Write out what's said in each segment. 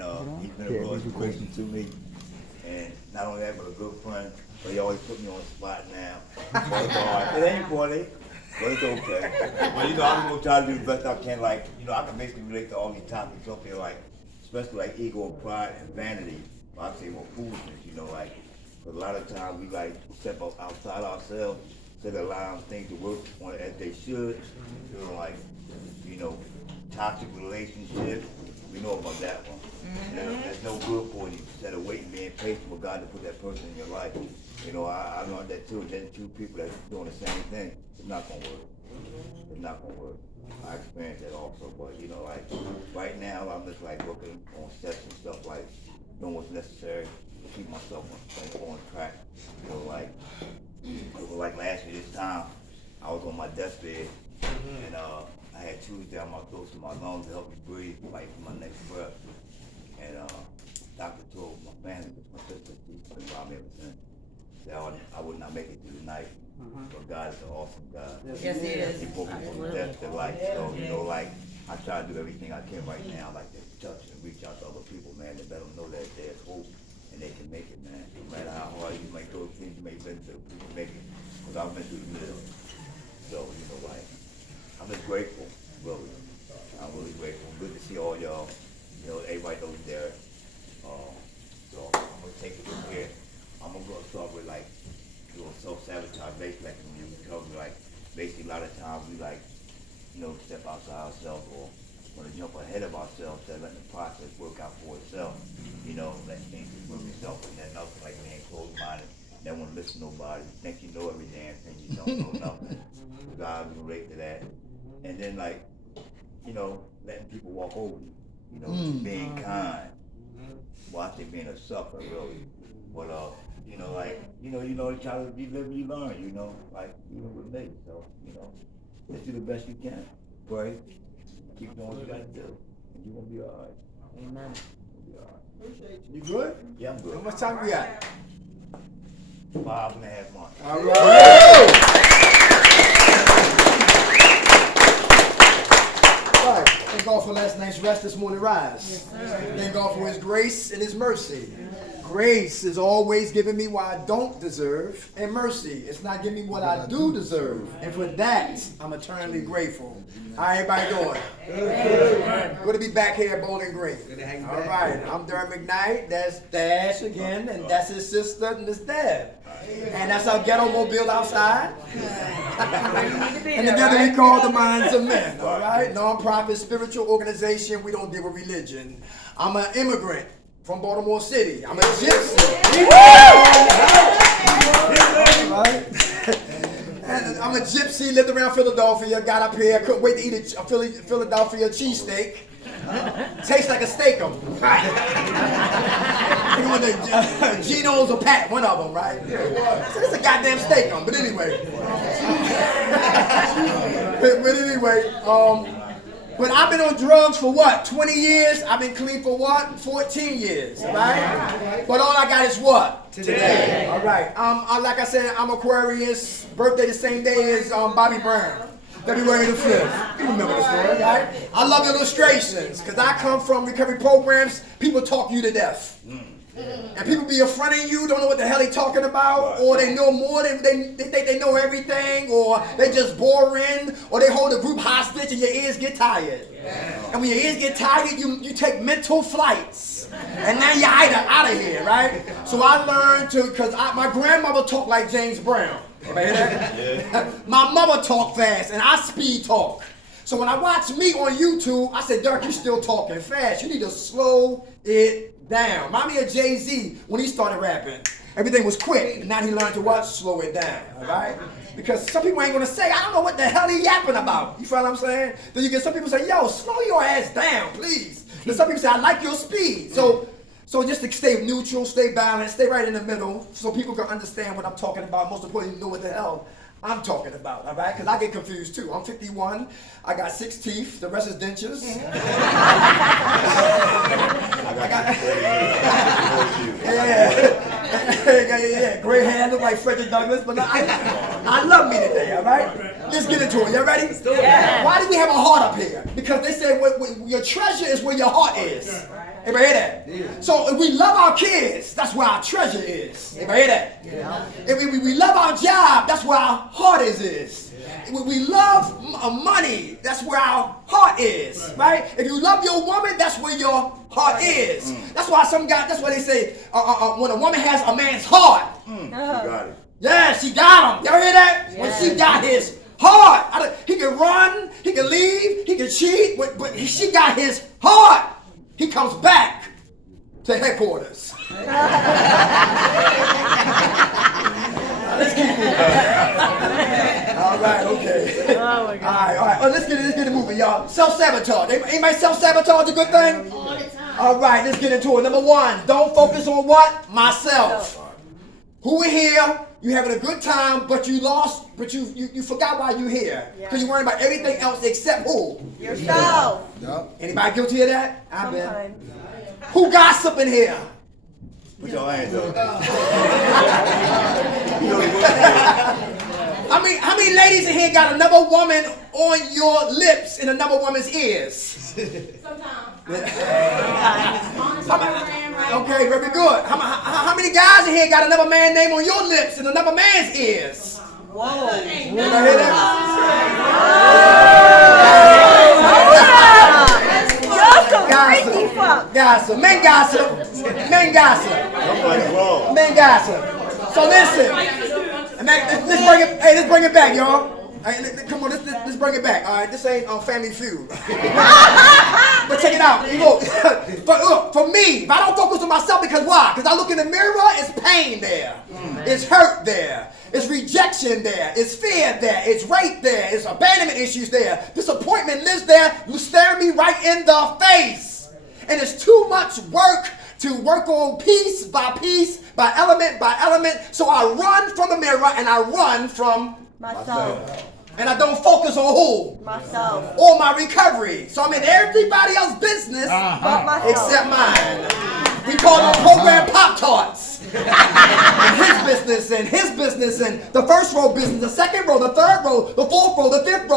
and he's been a real inspiration to me. And not only that, but a good friend. But he always put me on the spot now. But, it ain't funny, but it's okay. But I'm gonna try to do the best I can. Like, I can basically relate to all these topics up here, like, especially like ego, pride, and vanity. I say more foolishness, like, because a lot of times we like step up outside ourselves instead of allowing things to work on as they should. Like, toxic relationships. We know about that one. There's no good for you instead of waiting, being patient for God to put that person in your life. I learned that too. There's two people that's doing the same thing. It's not gonna work. It's not gonna work. I experienced that also, but like right now I'm just like working on steps and stuff, like doing what's necessary to keep myself on track. Like last year this time, I was on my deathbed and I had tubes down my throat to my lungs to help me breathe, like for my next breath. And doctor told my family, my sister, she's been around me ever since, that I would not make it through the night. But God is an awesome God. Yes, He is. He brought me from death to life. So, like, I try to do everything I can right now, like to touch and reach out to other people, man, to let them know that there's hope and they can make it, man. No matter how hard you might go, things you may been through, you can make it. Because I've been through years. So, like, I'm just grateful, really. I'm really grateful. Good to see all y'all. Everybody knows there. So I'm gonna take it from here. I'm gonna start with like doing self-sabotage based mechanism because basically a lot of times we step outside ourselves or want to jump ahead of ourselves instead of letting the process work out for itself. Let things work itself and then nothing like being closed-minded. Never want to listen to nobody. Think you know every damn thing, you don't know nothing. God will relate to that. And then letting people walk over you. Being kind. Well, I think being a sucker, really. But, try to you live, you learn, like, even with me. So, just do the best you can. Pray. Keep doing what you gotta do. And you're gonna be all right. Amen. You'll be all right. Appreciate you. You good? Yeah, I'm good. How much time we got? 5.5 months. All right. Thank God for last night's rest, this morning rise. Yes, thank God for His grace and His mercy. Grace is always giving me what I don't deserve, and mercy is not giving me what I do deserve. And for that, I'm eternally grateful. How everybody doing? Good to be back here at Bowling Green. All right, I'm Durham McKnight. That's Dash again, and that's his sister, and this Deb. And that's our ghetto mobile outside. And together we call the Minds of Men. All right, non-profit spiritual organization. We don't deal with religion. I'm an immigrant from Baltimore City. I'm a gypsy. And I'm a gypsy, lived around Philadelphia, got up here, couldn't wait to eat a Philadelphia cheesesteak. Tastes like a steak-um. Geno's or Pat, one of them, right? So it's a goddamn steak-um, but anyway. But I've been on drugs for what? 20 years? I've been clean for what? 14 years, right? But all I got is what? Today. All right. Like I said, I'm Aquarius. Birthday the same day as Bobby Brown. February the 5th. You remember the story, right? I love illustrations because I come from recovery programs. People talk you to death. And people be in front of you, don't know what the hell they talking about, or they know more than they think they know everything, or they just boring, or they hold a group hostage and your ears get tired. And when your ears get tired, you take mental flights. And now you're out of here, right? So I learned to, because my grandmother talked like James Brown. My mother talked fast, and I speed talk. So when I watch me on YouTube, I said, Dirk, you still talking fast. You need to slow it down. Remind me of Jay-Z when he started rapping. Everything was quick, and now he learned to what? Slow it down, all right? Because some people ain't gonna say, I don't know what the hell he yapping about. You feel what I'm saying? Then you get some people say, yo, slow your ass down, please. Then some people say, I like your speed. So just to stay neutral, stay balanced, stay right in the middle, so people can understand what I'm talking about. Most importantly, know what the hell I'm talking about, all right? Because I get confused too. I'm 51. I got 6 teeth. The rest is dentures. Yeah. Gray hair, look like Frederick Douglass. But I love me today, all right? Let's get into it. You ready? Why do we have a heart up here? Because they say your treasure is where your heart is. Everybody hear that? So if we love our kids, that's where our treasure is. Anybody hear that? Yeah. If we love our job, that's where our heart is. If we love money, that's where our heart is, right? If you love your woman, that's where your heart is. That's why that's why they say when a woman has a man's heart. You got it. Yeah, she got him. Y'all hear that? When she got his heart. He can run, he can leave, he can cheat, but she got his heart. He comes back to headquarters. Let's keep moving. All right, okay. Oh my God. All right. Let's get it moving, y'all. Self-sabotage. Anybody self-sabotage a good thing? All the time. All right, let's get into it. Number one, don't focus on what? Myself. Who are here? You having a good time, but you forgot why you're here. Because you're worrying about everything else except who? Yourself. Anybody guilty of that? I've been. Sometimes. Who gossiping here? Put your hands up. How many ladies in here got another woman on your lips and another woman's ears? Sometimes. Okay, very good. How many guys in here got another man's name on your lips and another man's ears? Whoa. You hear that? You're so freaky fuck. Gossip. Men gossip. Men gossip. Somebody's wrong. Men gossip. So listen. Let's bring it back, y'all. Come on, let's bring it back. All right, this ain't Family Feud. But check it out. You know, for me, if I don't focus on myself, because why? Because I look in the mirror, it's pain there, it's hurt there, it's rejection there, it's fear there, it's rape there, it's abandonment issues there, disappointment lives there, you staring me right in the face, and it's too much work to work on piece, by element by element. So I run from the mirror and I run from Myself. and I don't focus on who? Myself. Or my recovery. So I'm in everybody else's business But myself. except mine. We call them program Pop-Tarts. His business and the first row business, the second row, the third row, the fourth row, the fifth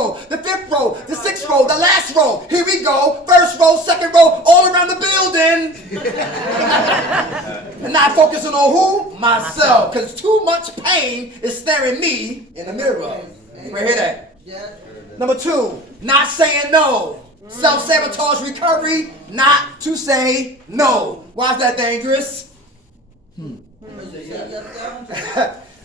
row, the sixth row, the last row. Here we go. First row, second row, all around the building. And not focusing on who? Myself. Because too much pain is staring me in the mirror. You hear that? Number two, not saying no. Self-sabotage recovery, not to say no. Why is that dangerous?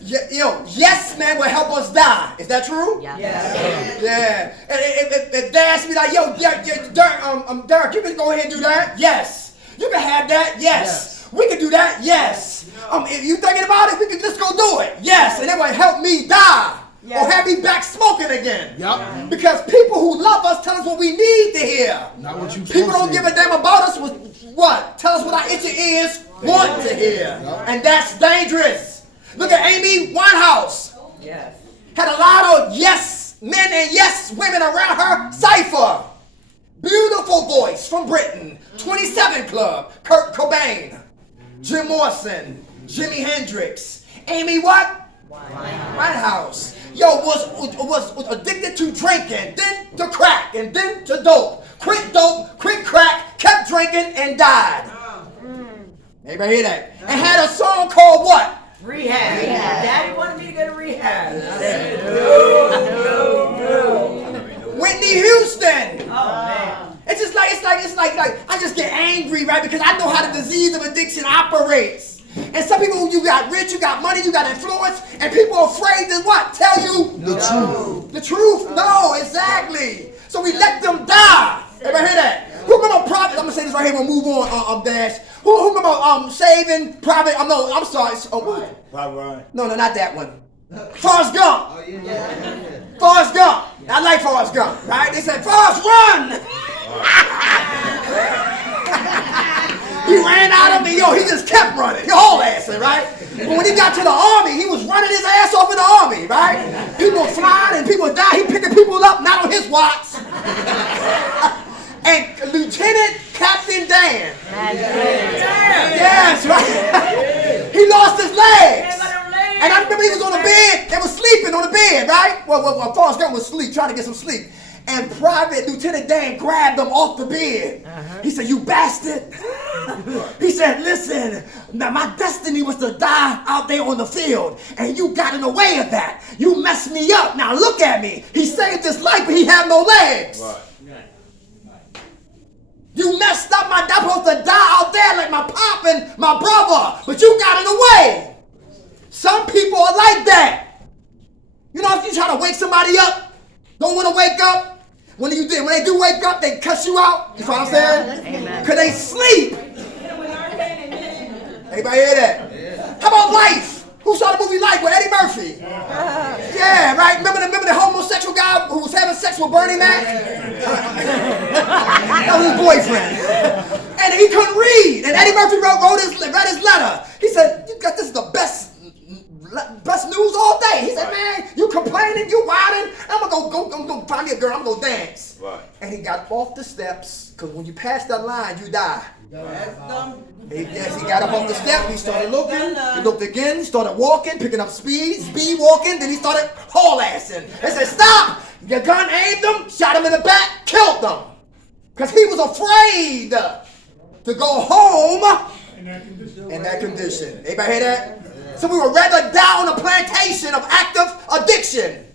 Yes man will help us die. Is that true? Yeah. Yeah. If they ask me like, Derek, you can go ahead and do that? Yes. You can have that? Yes. We can do that? Yes. If you thinking about it, we can just go do it. Yes. And it will help me die. Yeah. Or have me back smoking again. Yep. Because people who love us tell us what we need to hear. Not what you People don't give a damn about us with what? Tell us what our itchy ears want to hear. And that's dangerous. Look at Amy Winehouse. Yes. Had a lot of yes men and yes women around her. Cypher. Beautiful voice from Britain. 27 Club. Kurt Cobain. Jim Morrison. Jimi Hendrix. Amy what? Winehouse. Was addicted to drinking, then to crack, and then to dope. Quit dope, quit crack, kept drinking, and died. Anybody hear that? And had a song called what? Rehab. Daddy wanted me to go to rehab. I said, no. Whitney Houston. Oh, man. It's like I just get angry, right? Because I know how the disease of addiction operates. And some people, you got rich, you got money, you got influence, and people are afraid to what? Tell you The truth. the truth? No, exactly. So we let them die. Everybody hear that? Who remember Prophet? I'm gonna say this right here. We'll move on. Dash. Who remember Saving Private? I'm sorry. No, not that one. Forrest Gump. Forrest Gump. I like Forrest Gump, right? They said, Forrest, run! He ran out of me, he just kept running. He haul assing, right? But when he got to the army, he was running his ass off in the army, right? People flying and people dying. He picking people up, not on his watch. And Lieutenant Captain Dan. Yes, right? He lost his legs. And I remember he was on the bed. They were sleeping on the bed, right? Well, Forrest Gump was asleep, trying to get some sleep. And Private Lieutenant Dan grabbed him off the bed. He said, "You bastard." He said, "Listen, now my destiny was to die out there on the field, and you got in the way of that. You messed me up. Now look at me. He saved his life, but he had no legs. Right. You messed up I'm supposed to die out there like my pop and my brother, but you got in the way." Some people are like that. You know, if you try to wake somebody up, don't want to wake up, when they do wake up, they cuss you out. You know what I'm saying? Because they sleep. Anybody hear that? How about Life? Who saw the movie Life with Eddie Murphy? Yeah, right? Remember the homosexual guy who was having sex with Bernie Mac? That was his boyfriend. And he couldn't read. And Eddie Murphy read his letter. He said, this is the best news all day. He said, "Man, you complaining, you whining. I'm gonna go find me a girl. I'm gonna go dance." Right. And he got off the steps, because when you pass that line, you die. Yes, he got up off the step. He started looking. He looked again. Started walking, picking up speed walking. Then he started haul-assing. They said, "Stop!" Your gun aimed him, shot him in the back, killed him, because he was afraid to go home in that condition. Anybody hear that? So we would rather die on a plantation of active addiction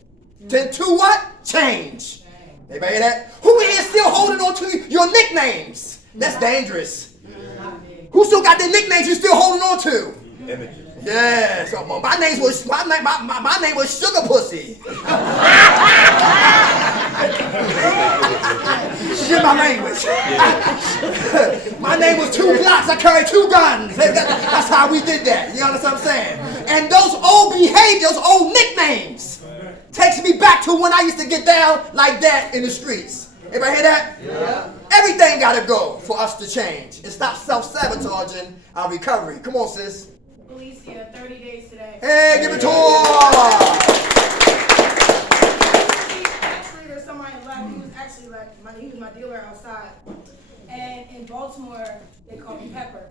than to what? Change. Anybody hear that? Who in here still holding on to your nicknames? That's dangerous. Who still got their nicknames you still holding on to? Images. Yeah. So my name was Sugar Pussy. Forget my language. My name was Two Glocks. I carried 2 guns. That's how we did that. You understand what I'm saying? And those old behaviors, old nicknames, takes me back to when I used to get down like that in the streets. Everybody hear that? Yeah. Everything gotta go for us to change and stop self-sabotaging our recovery. Come on, sis. Alicia, 30 days today. Hey, give it to her. Actually, there's somebody left. He was actually he was my dealer outside. And in Baltimore, they call me Pepper.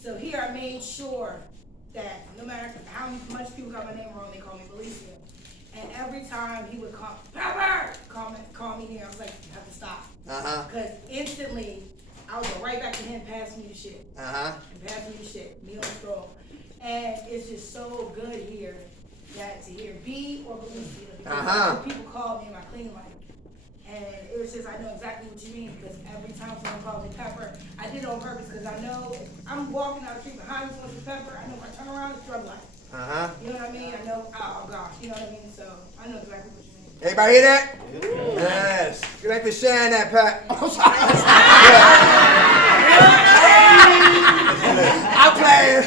So here I made sure that no matter how much people got my name wrong, they call me Alicia. And every time he would call Pepper, call me here, I was like, you have to stop. Because instantly, I would go right back to him, pass me the shit. And pass me the shit, me on the stroll. And it's just so good here that to hear B or Alicia. Because people call me in my clean life. And it was just, I know exactly what you mean, because every time someone calls me Pepper, I did it on purpose, because I know if I'm walking down the street behind me, someone says Pepper, I know if I turn around, it's drug life. You know what I mean? I know, oh gosh, you know what I mean? So, I know exactly what you mean. Everybody hear that? Yes. Thank you for sharing that, Pat. I'm sorry. I'm playing.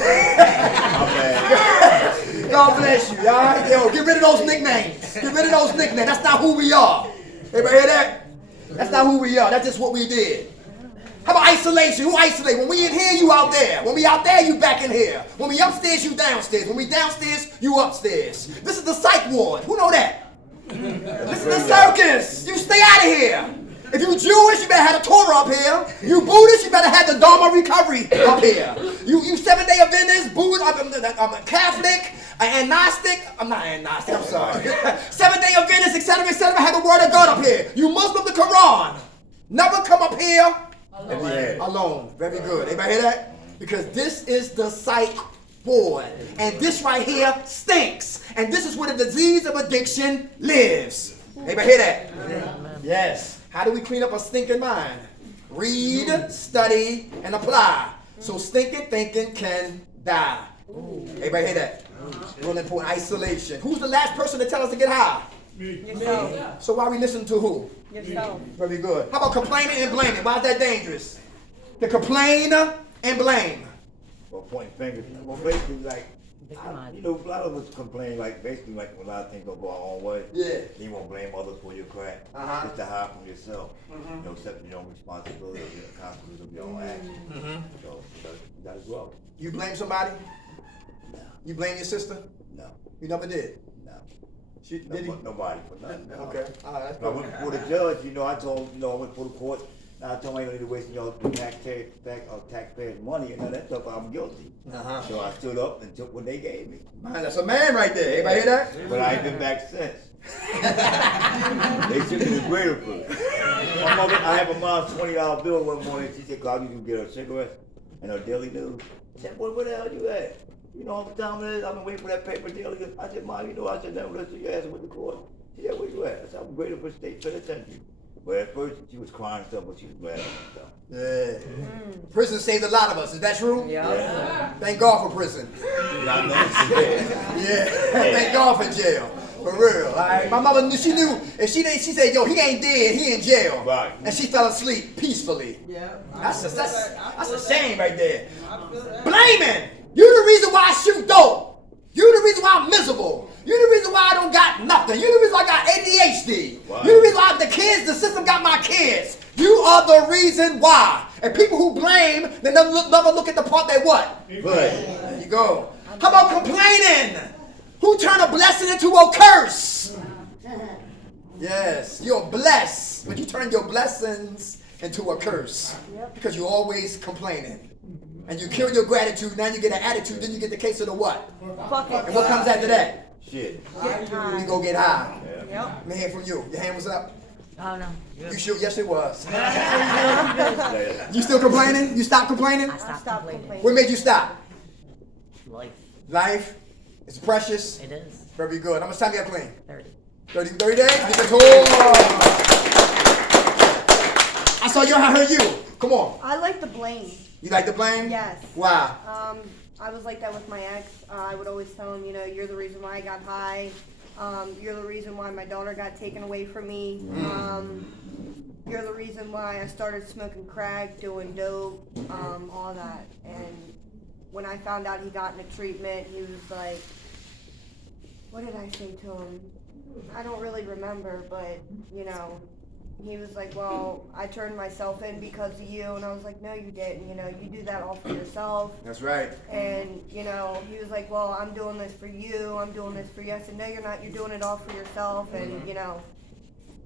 God bless you, all right? Yo, get rid of those nicknames. Get rid of those nicknames. That's not who we are. Everybody hear that? That's not who we are. That's just what we did. How about isolation? Who isolate? When we in here, you out there. When we out there, you back in here. When we upstairs, you downstairs. When we downstairs, you upstairs. This is the psych ward. Who know that? This is the circus. You stay out of here. If you Jewish, you better have the Torah up here. You Buddhist, you better have the Dharma recovery up here. You Seventh-day Adventist, Buddhist, I'm a Catholic, agnostic. I'm not agnostic, I'm sorry. Seventh-day Adventist, etc., have the Word of God up here. You Muslim, the Quran. Never come up here alone. Very good. Anybody hear that? Because this is the psych ward. And this right here stinks. And this is where the disease of addiction lives. Anybody hear that? Yes. How do we clean up a stinking mind? Read, study, and apply. So stinking thinking can die. Everybody hear that? Real important. Isolation. Who's the last person to tell us to get high? Yourself. So why we listen to who? Yourself. Very good. How about complaining and blaming? Why is that dangerous? To complain and blame. Well, pointing fingers. Well, basically, like, you know, a lot of us complain, like, basically, like, when a lot of things don't go our own way. Yeah. You won't blame others for your crap. Just to hide from yourself. You know, accepting your own responsibility and the consequences of your own actions. So, you gotta grow. You blame somebody? No. You blame your sister? No. You never did? No. Did he? Nobody for nothing. No. Okay. All right. That's I went before the judge, you know, I told him, you know, I went before the court, Now I told him I ain't gonna need to waste y'all taxpayers' money and all that stuff. I'm guilty. So I stood up and took what they gave me. Man, that's a man right there. Everybody hear that? But I ain't been back since. They took me to greater proof. I had my mom's $20 bill one morning. She said, "Claude, you can get her cigarettes and her daily news." I said, "Where the hell you at?" You know how much time it is? I've been waiting for that paper daily. I said, "Mom, you know I should never listen to your ass with the court." She said, "Where you at?" I said, "I'm greater for state penitentiary." But at first, she was crying and stuff, but she was glad of herself. Yeah. Prison saved a lot of us. Is that true? Yeah. Thank God for prison. Yeah. Thank God for jail. For real. All right. My mother knew. She knew. If she didn't, she said, "Yo, he ain't dead. He in jail." Right. And she fell asleep peacefully. Yeah. That's a shame right there. Blaming. You the reason why I shoot dope. You the reason why I'm miserable. You the reason why I don't got nothing. You the reason why I got ADHD. Wow. You the reason why the system got my kids. You are the reason why. And people who blame, they never look at the part they what? Right. There you go. How about complaining? Who turned a blessing into a curse? Yes, you're blessed, but you turn your blessings into a curse. Because you're always complaining. And you kill your gratitude, now you get an attitude, then you get the case of the what? Fuck it. And what comes after that? Shit. You go get high. Yeah. Yep. Let me hear from you. Your hand was up? Oh no. You sure? Yes, it was. Yeah. You still complaining? You stopped complaining? I stopped Stop complaining. complaining. What made you stop? Life. Life. It's precious. It is. Very good. How much time you got clean? 30. 30 days? Get the tour. I saw you. I heard you. Come on. I like the blame. You like to blame? Yes. Why? I was like that with my ex. I would always tell him, you know, you're the reason why I got high. You're the reason why my daughter got taken away from me. You're the reason why I started smoking crack, doing dope, all that. And when I found out he got into treatment, he was like, what did I say to him? I don't really remember, but, you know, he was like, well, I turned myself in because of you. And I was like, no, you didn't. You know, you do that all for yourself. That's right. And, you know, he was like, well, I'm doing this for you. I'm doing this for you. I said, no, you're not. You're doing it all for yourself. And, you know,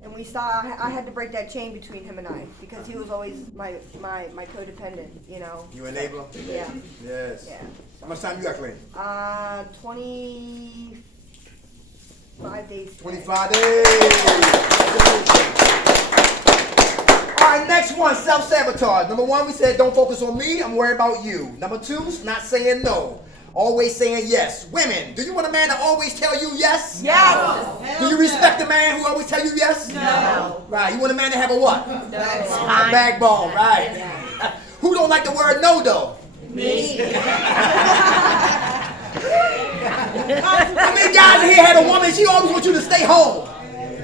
and we saw, I had to break that chain between him and I because he was always my codependent, you know. You enabler? Yeah. Yes. Yeah. How much time you got clean? 25 days. 25 days. All right, next one, self-sabotage. Number one, we said don't focus on me, I'm worried about you. Number two, not saying no. Always saying yes. Women, do you want a man to always tell you yes? Yes. Do you respect a man who always tell you yes? No. Right, you want a man to have a what? No. A backbone, right. Who don't like the word no, though? Me. How many guys in here had a woman, she always wants you to stay home?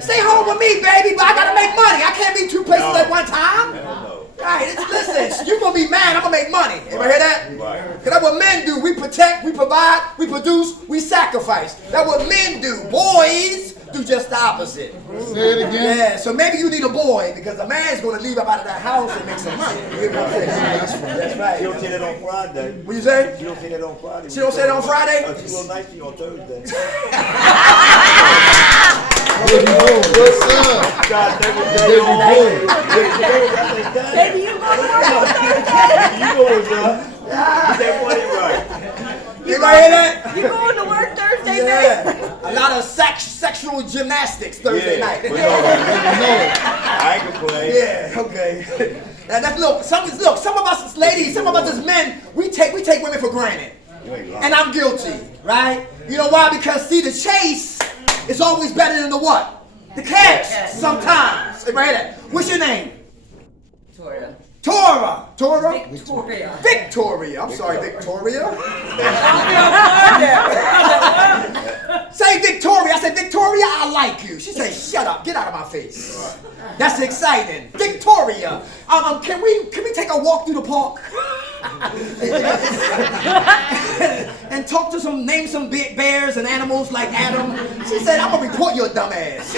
Stay home with me, baby, but I gotta make money. I can't be two places at one time. No. Right, listen, you're gonna be mad, I'm gonna make money. Ever hear that? Right. Cause that's what men do. We protect, we provide, we produce, we sacrifice. That's what men do. Boys do just the opposite. Say it again. Yeah, so maybe you need a boy because a man's gonna leave up out of that house and make some money. You hear what I'm saying? That's She right. don't say that on Friday. What you say? She don't say that on Friday. She don't say that on Friday? She real nice to you on Thursday. Baby boy. Yes, sir. God, every day. Baby boy. Baby, you go to work on Thursday. You go, son. Get that money right. Anybody hear that? You going to work Thursday, baby? Yeah. A lot of sexual gymnastics Thursday night. But no, I ain't complaining. Yeah, okay. Now that's, look, some of us ladies, some of us as men, we take women for granted. You ain't lying. And I'm guilty, right? You know why? Because see, the chase is always better than the what? The catch, sometimes. Everybody hear that? What's your name? Victoria. Tora. Tora? Victoria. Victoria. I'm sorry, Victoria. Say Victoria. I said, Victoria, I like you. She said, shut up. Get out of my face. That's exciting. Victoria. Can we take a walk through the park? And talk to name some big bears and animals like Adam. She said, I'm gonna report your dumb ass.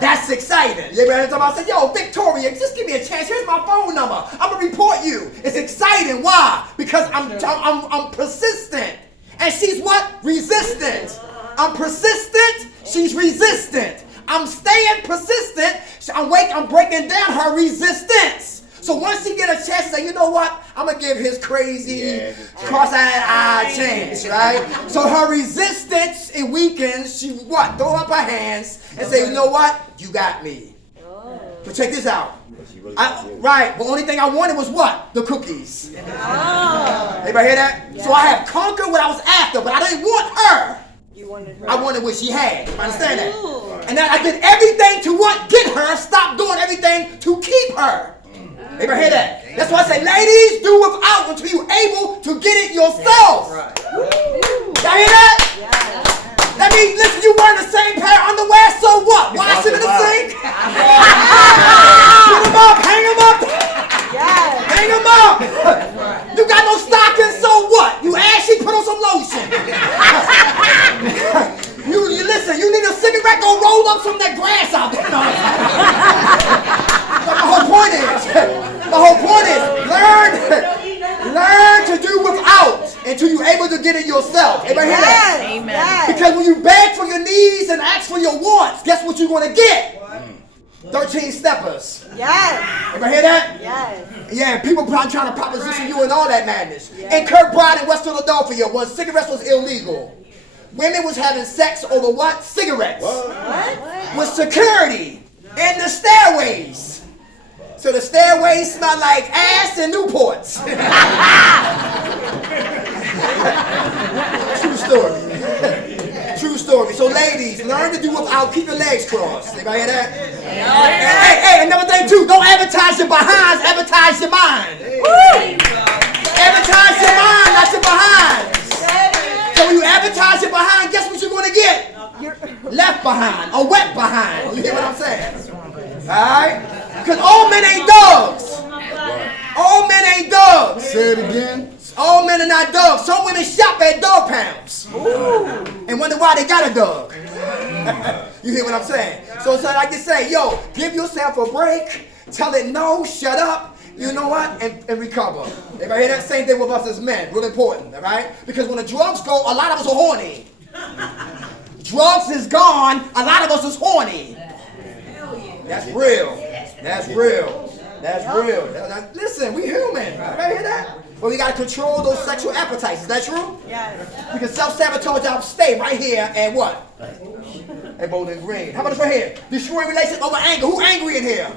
That's exciting. You ever heard somebody say, yo, Victoria, just give me a chance. Here's my phone number. I'm gonna report you. It's exciting. Why? Because I'm persistent. And she's what? Resistant. I'm persistent. She's resistant. I'm staying persistent. I'm breaking down her resistance. So once she get a chance to say, you know what, I'm gonna give his crazy, cross-eyed eye a chance, right? So her resistance, it weakens. She what? Throw up her hands and say, you know what, you got me. But check this out. Right, the only thing I wanted was what? The cookies. Everybody hear that? So I have conquered what I was after, but I didn't want her. You wanted her. I wanted what she had. You understand that? And then I did everything to what? Get her. Stop doing everything to keep her. Everybody hear that? That's why I say, ladies, do without until you're able to get it yourself. Y'all hear that? That means, listen, you wearing the same pair of underwear, so what? Wash them in the sink? Put them up, hang them up. Hang them up. You got no stockings, so what? You ashy, put on some lotion. You listen, you need a cigarette, go roll up some of that grass out there. No. My whole point is, learn to do without until you're able to get it yourself. Everybody hear that? Amen. Because when you beg for your needs and ask for your wants, guess what you're going to get? 13 steppers. Yes. Everybody hear that? Yes. Yeah, people probably trying to proposition you and all that madness. In Kirkbride in West Philadelphia, when cigarettes was illegal, women was having sex over what? Cigarettes. With security in the stairways. So the stairways smell like ass and Newports. True story. True story. So ladies, learn to do without. Keep your legs crossed. Anybody hear that? Hey, another thing too. Don't advertise your behinds. Advertise your mind. Advertise your mind, not your behinds. So when you advertise your behind, guess what you're going to get? Left behind or wet behind. You hear what I'm saying? Alright? Because all men ain't dogs. All men ain't dogs. Say it again. All men are not dogs. Some women shop at dog pounds and wonder why they got a dog. You hear what I'm saying? So it's like you say, yo, give yourself a break. Tell it no, shut up. You know what? And recover. Everybody hear that? Same thing with us as men. Real important, all right? Because when the drugs go, a lot of us are horny. Drugs is gone, a lot of us is horny. That's real. That's real. That's real. Listen, we human. Everybody hear that? But we got to control those sexual appetites. Is that true? Yes. Because self-sabotage, I'll stay right here and what? And Bowling Green. How about this right here? Destroy relationship over anger. Who angry in here?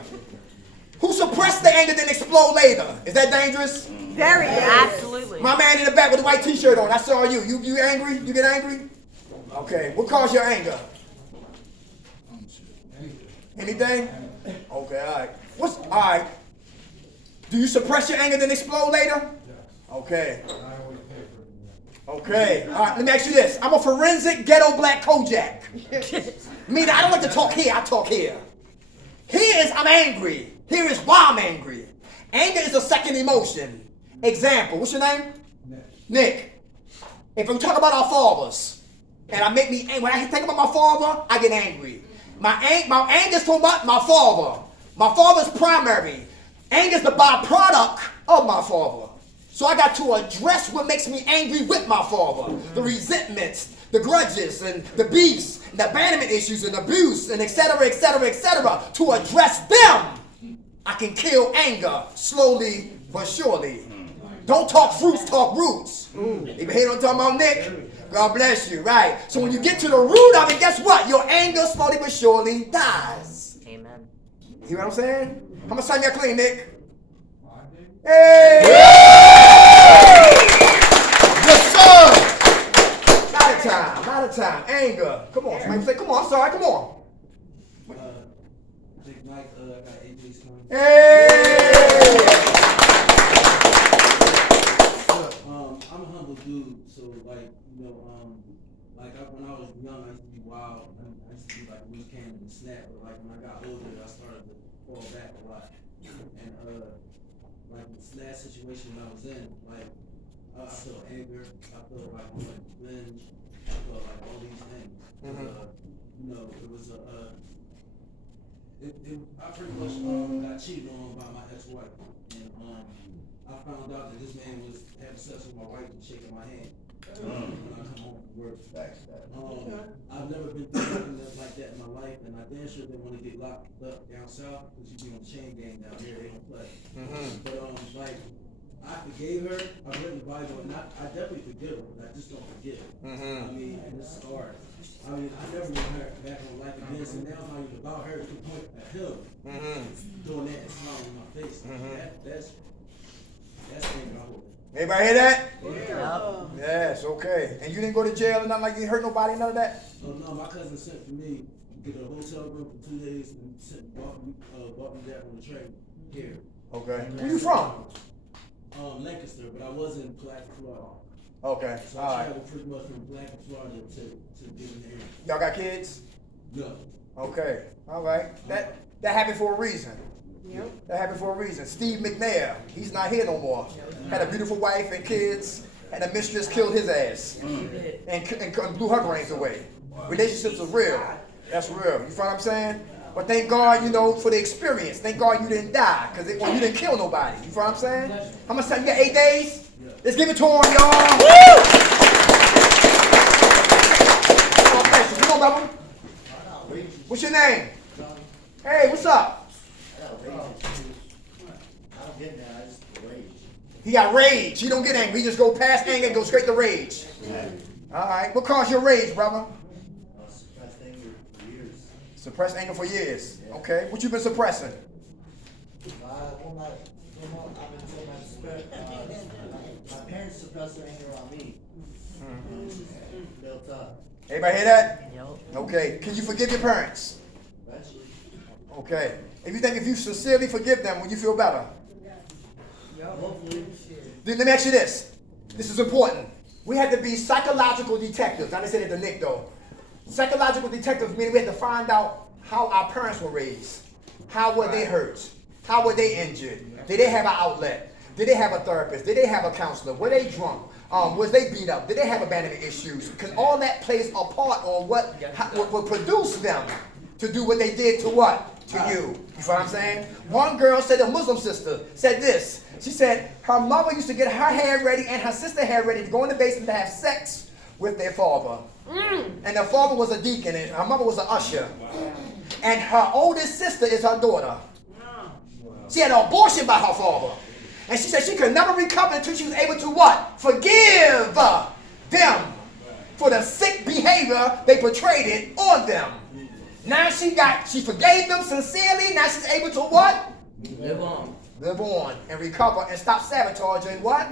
Who suppressed the anger then explode later? Is that dangerous? Very absolutely. My man in the back with the white t-shirt on. I saw you. You angry? You get angry? Okay. What caused your anger? Anything? Okay, all right. All right. Do you suppress your anger then explode later? Okay. Okay. All right, let me ask you this. I'm a forensic ghetto black Kojak. Meaning I don't like to talk here, I talk here. Here is I'm angry. Here is why I'm angry. Anger is a second emotion. Example, what's your name? Nick. If we talk about our fathers, and I make me angry, when I think about my father, I get angry. My anger is for my father. My father's primary. Anger is the byproduct of my father. So I got to address what makes me angry with my father. The resentments, the grudges, and the beefs, and the abandonment issues, and abuse, and etc., etc., etc. To address them, I can kill anger slowly but surely. Don't talk fruits, talk roots. You hear what I'm talking about, Nick? God bless you, right? So when you get to the root of it, guess what? Your anger slowly but surely dies. Amen. You hear what I'm saying? How much time y'all clean, Nick? Hey! Yes, sir. Out of time. Anger. Come on. Somebody say, come on, I'm sorry, come on. Big Mike, I got AJ's coming. Hey! I'm a humble dude, so like, you know, when I was young, I used to be wild. I used to be like loose cannon and snap, but like when I got older, I started to fall back a lot. And like this last situation that I was in, like I felt anger, I felt like revenge, I felt like all these things. You know, it was I pretty much got cheated on by my ex-wife, and I found out that this man was having sex with my wife and shaking my hand. when I come home from work. Facts, that. I've never been through anything like that in my life, and I damn sure didn't want to get locked up down south, because you be on the chain gang down here, they don't play. But, like, I forgave her, I read the Bible, and I definitely forgive her, but I just don't forget. I mean, and it's hard. I mean, I never want her back on life again, so now it's not even about her, it's the point at him. Doing that and smiling in my face. That's the thing about it. Anybody hear that? Yeah. Yes, okay. And you didn't go to jail or nothing like you hurt nobody, none of that? Oh no, my cousin sent for me to get a hotel room for 2 days and bought me that on the train here. Okay. Where you from? Lancaster, but I was in Black, Florida. Okay, So all I right. traveled pretty much from Black, Florida to get in there. Y'all got kids? No. Okay, all right. That happened for a reason. Yep. That happened for a reason. Steve McNair, he's not here no more. Had a beautiful wife and kids, and the mistress killed his ass and blew her brains away. Relationships are real. That's real. You feel what I'm saying? But thank God, you know, for the experience. Thank God you didn't die, because you didn't kill nobody. You feel what I'm saying? How much time? You got 8 days? Let's give it to him, y'all. Woo! Come on, brother. What's your name? Hey, what's up? He got rage. He don't get angry. He just go past anger and go straight to rage. All right. What caused your rage, brother? Suppressed anger for years. Suppressed anger for years. Okay. What you been suppressing? My parents suppressed their anger on me. Built up. Everybody hear that? Yep. Okay. Can you forgive your parents? Eventually. Okay. If you sincerely forgive them, will you feel better? Hopefully. Let me ask you this. This is important. We had to be psychological detectives. I didn't say that to Nick though. Psychological detectives meaning we had to find out how our parents were raised. How were they hurt? How were they injured? Did they have an outlet? Did they have a therapist? Did they have a counselor? Were they drunk? Was they beat up? Did they have abandonment issues? Because all that plays a part on what produced them to do what they did to what? To you. You feel what I'm saying? One girl said, a Muslim sister said this. She said her mother used to get her hair ready and her sister hair ready to go in the basement to have sex with their father. And their father was a deacon and her mother was an usher. And her oldest sister is her daughter. She had an abortion by her father. And she said she could never recover until she was able to what? Forgive them for the sick behavior they portrayed it on them. Now she forgave them sincerely. Now she's able to what? Live on. Live on and recover and stop sabotaging what?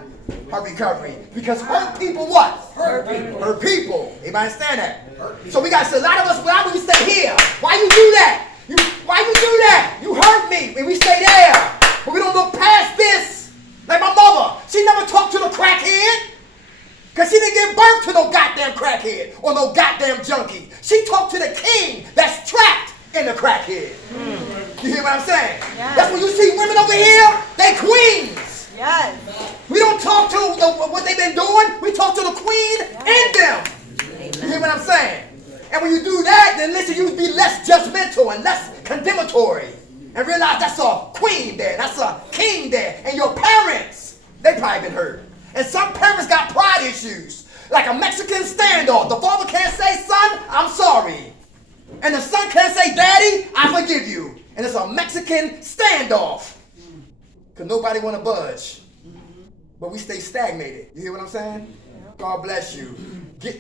Her recovery. Because hurt people what? Hurt people. Hurt people. Anybody understand that? So we got to say, a lot of us, why would we stay here? Why you do that? Why you do that? You hurt me. And we stay there. But we don't look past this. Like my mother. She never talked to the crackhead. Because she didn't give birth to no goddamn crackhead or no goddamn junkie. She talked to the king that's trapped in the crackhead. You hear what I'm saying? Yes. That's when you see women over here, they queens. Yes. We don't talk to what they've been doing. We talk to the queen and them. You hear what I'm saying? And when you do that, then listen, you be less judgmental and less condemnatory. And realize that's a queen there, that's a king there. And your parents, they probably been hurt. And some parents got pride issues. Like a Mexican standoff. The father can't say, son, I'm sorry. And the son can't say, daddy, I forgive you. And it's a Mexican standoff. Because nobody want to budge. But we stay stagnated. You hear what I'm saying? God bless you.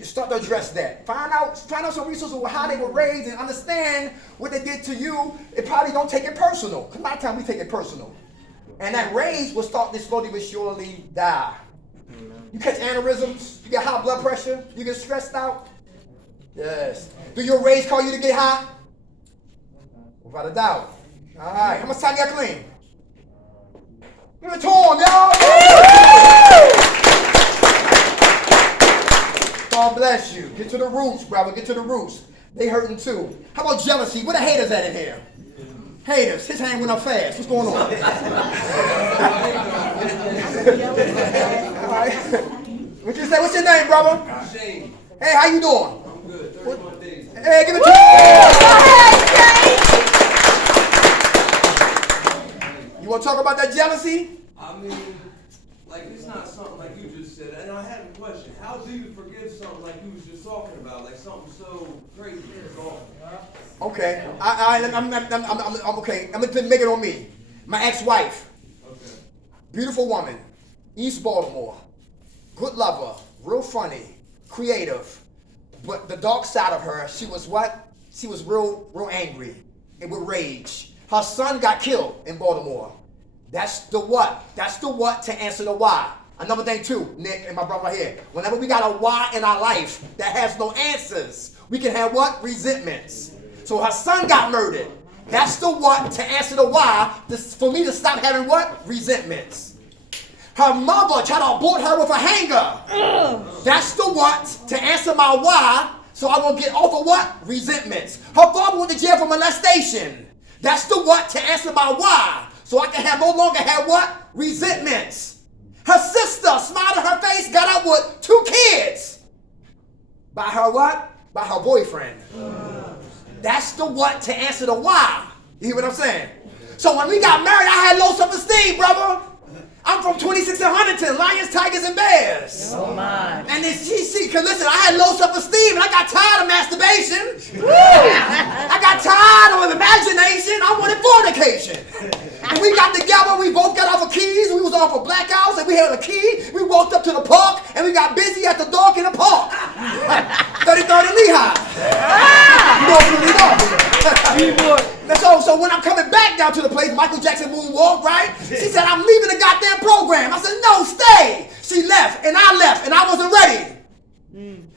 Start to address that. Find out some resources of how they were raised and understand what they did to you. It probably don't take it personal. Because a lot of times we take it personal. And that rage will start to slowly but surely die. You catch aneurysms, you get high blood pressure, you get stressed out. Yes. Do your rage cause you to get high? Without a doubt. All right. How much time you got clean? Give it to him, y'all. God bless you. Get to the roots, brother. Get to the roots. They hurting too. How about jealousy? Where the haters at in here? Haters. His hand went up fast. What's going on? All right. What you say? What's your name, brother? Shane. Hey, how you doing? I'm good. 31 days. Hey, give it to him. You want to talk about that jealousy? I mean, like, it's not something like you just said, and I have a question. How do you forgive something like you was just talking about, like something so crazy? It's awful. Okay. I'm okay. I'm gonna make it on me. My ex-wife, Okay. beautiful woman, East Baltimore, good lover, real funny, creative, but the dark side of her, she was what? She was real angry and with rage. Her son got killed in Baltimore. That's the what. That's the what to answer the why. Another thing too, Nick and my brother right here. Whenever we got a why in our life that has no answers, we can have what? Resentments. So her son got murdered. That's the what to answer the why. For me to stop having what? Resentments. Her mother tried to abort her with a hanger. That's the what to answer my why. So I won't get off of what? Resentments. Her father went to jail for molestation. That's the what to answer my why. So I can no longer have what? Resentments. Her sister smiled on her face, got out with 2 kids. By her what? By her boyfriend. That's the what to answer the why. You hear what I'm saying? So when we got married, I had low self-esteem, brother. I'm from 26 in Huntington, Lions, Tigers, and Bears. Oh my. And then cause listen, I had low self-esteem and I got tired of masturbation. I got tired of imagination. I wanted fornication. And we got together, we both got off of keys, we was off of blackouts, and we had a key. We walked up to the park and we got busy at the dark in the park. 33rd and Lehigh. You know what we So when I'm coming back down to the place, Michael Jackson moonwalk, right? She said, I'm leaving the goddamn program. I said, no, stay. She left, and I wasn't ready.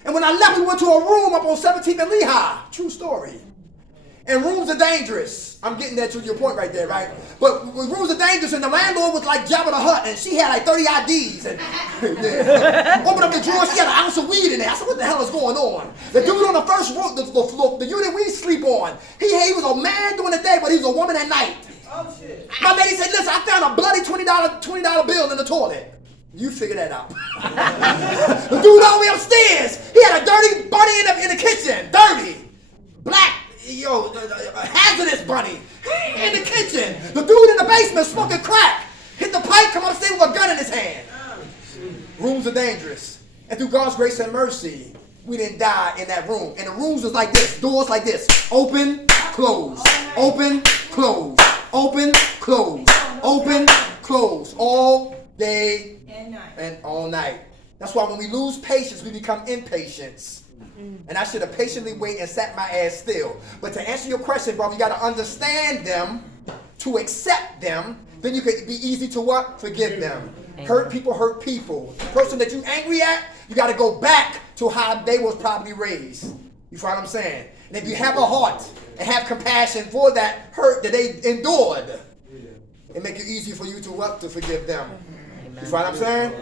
And when I left, we went to a room up on 17th and Lehigh. True story. And rooms are dangerous. I'm getting that to your point right there, right? But rooms are dangerous, and the landlord was like Jabba the Hutt, and she had like 30 IDs. And opened up the drawer, she had an ounce of weed in there. I said, what the hell is going on? The dude on the first room, the unit we sleep on, he was a man during the day, but he was a woman at night. Oh shit. My lady said, listen, I found a bloody $20 bill in the toilet. You figure that out. The dude all the way upstairs, he had a dirty bunny in the kitchen. Dirty. Black. Hazardous bunny in the kitchen. The dude in the basement smoking crack. Hit the pipe, come upstairs with a gun in his hand. Rooms are dangerous. And through God's grace and mercy, we didn't die in that room. And the rooms was like this, doors like this. Open, close. Open, close. Open, close. Open, close. All day and all night. That's why when we lose patience, we become impatient. And I should have patiently waited and sat my ass still. But to answer your question, bro, you got to understand them, to accept them, then you could be easy to what? Forgive them. Hurt people hurt people. The person that you angry at, you got to go back to how they was probably raised. You follow what I'm saying? And if you have a heart and have compassion for that hurt that they endured, it make it easy for you to what? To forgive them. You follow what I'm saying?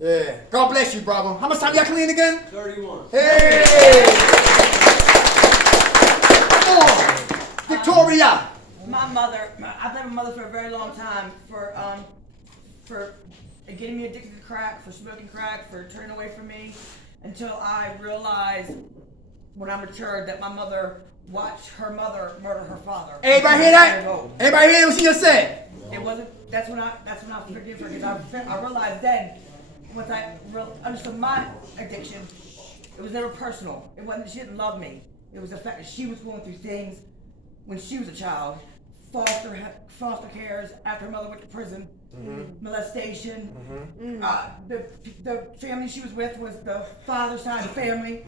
Yeah. God bless you, brother. How much time y'all clean again? 31. Hey! Come on, Victoria. My mother, I've been a mother for a very long time, for getting me addicted to crack, for smoking crack, for turning away from me, until I realized when I matured that my mother watched her mother murder her father. Anybody hear that? Anybody hear what she just said? It wasn't. That's when I forgive her, because I realized then, once I understood my addiction, it was never personal. It wasn't. She didn't love me. It was the fact that she was going through things when she was a child, foster cares after her mother went to prison, molestation. The family she was with was the father's side of the family,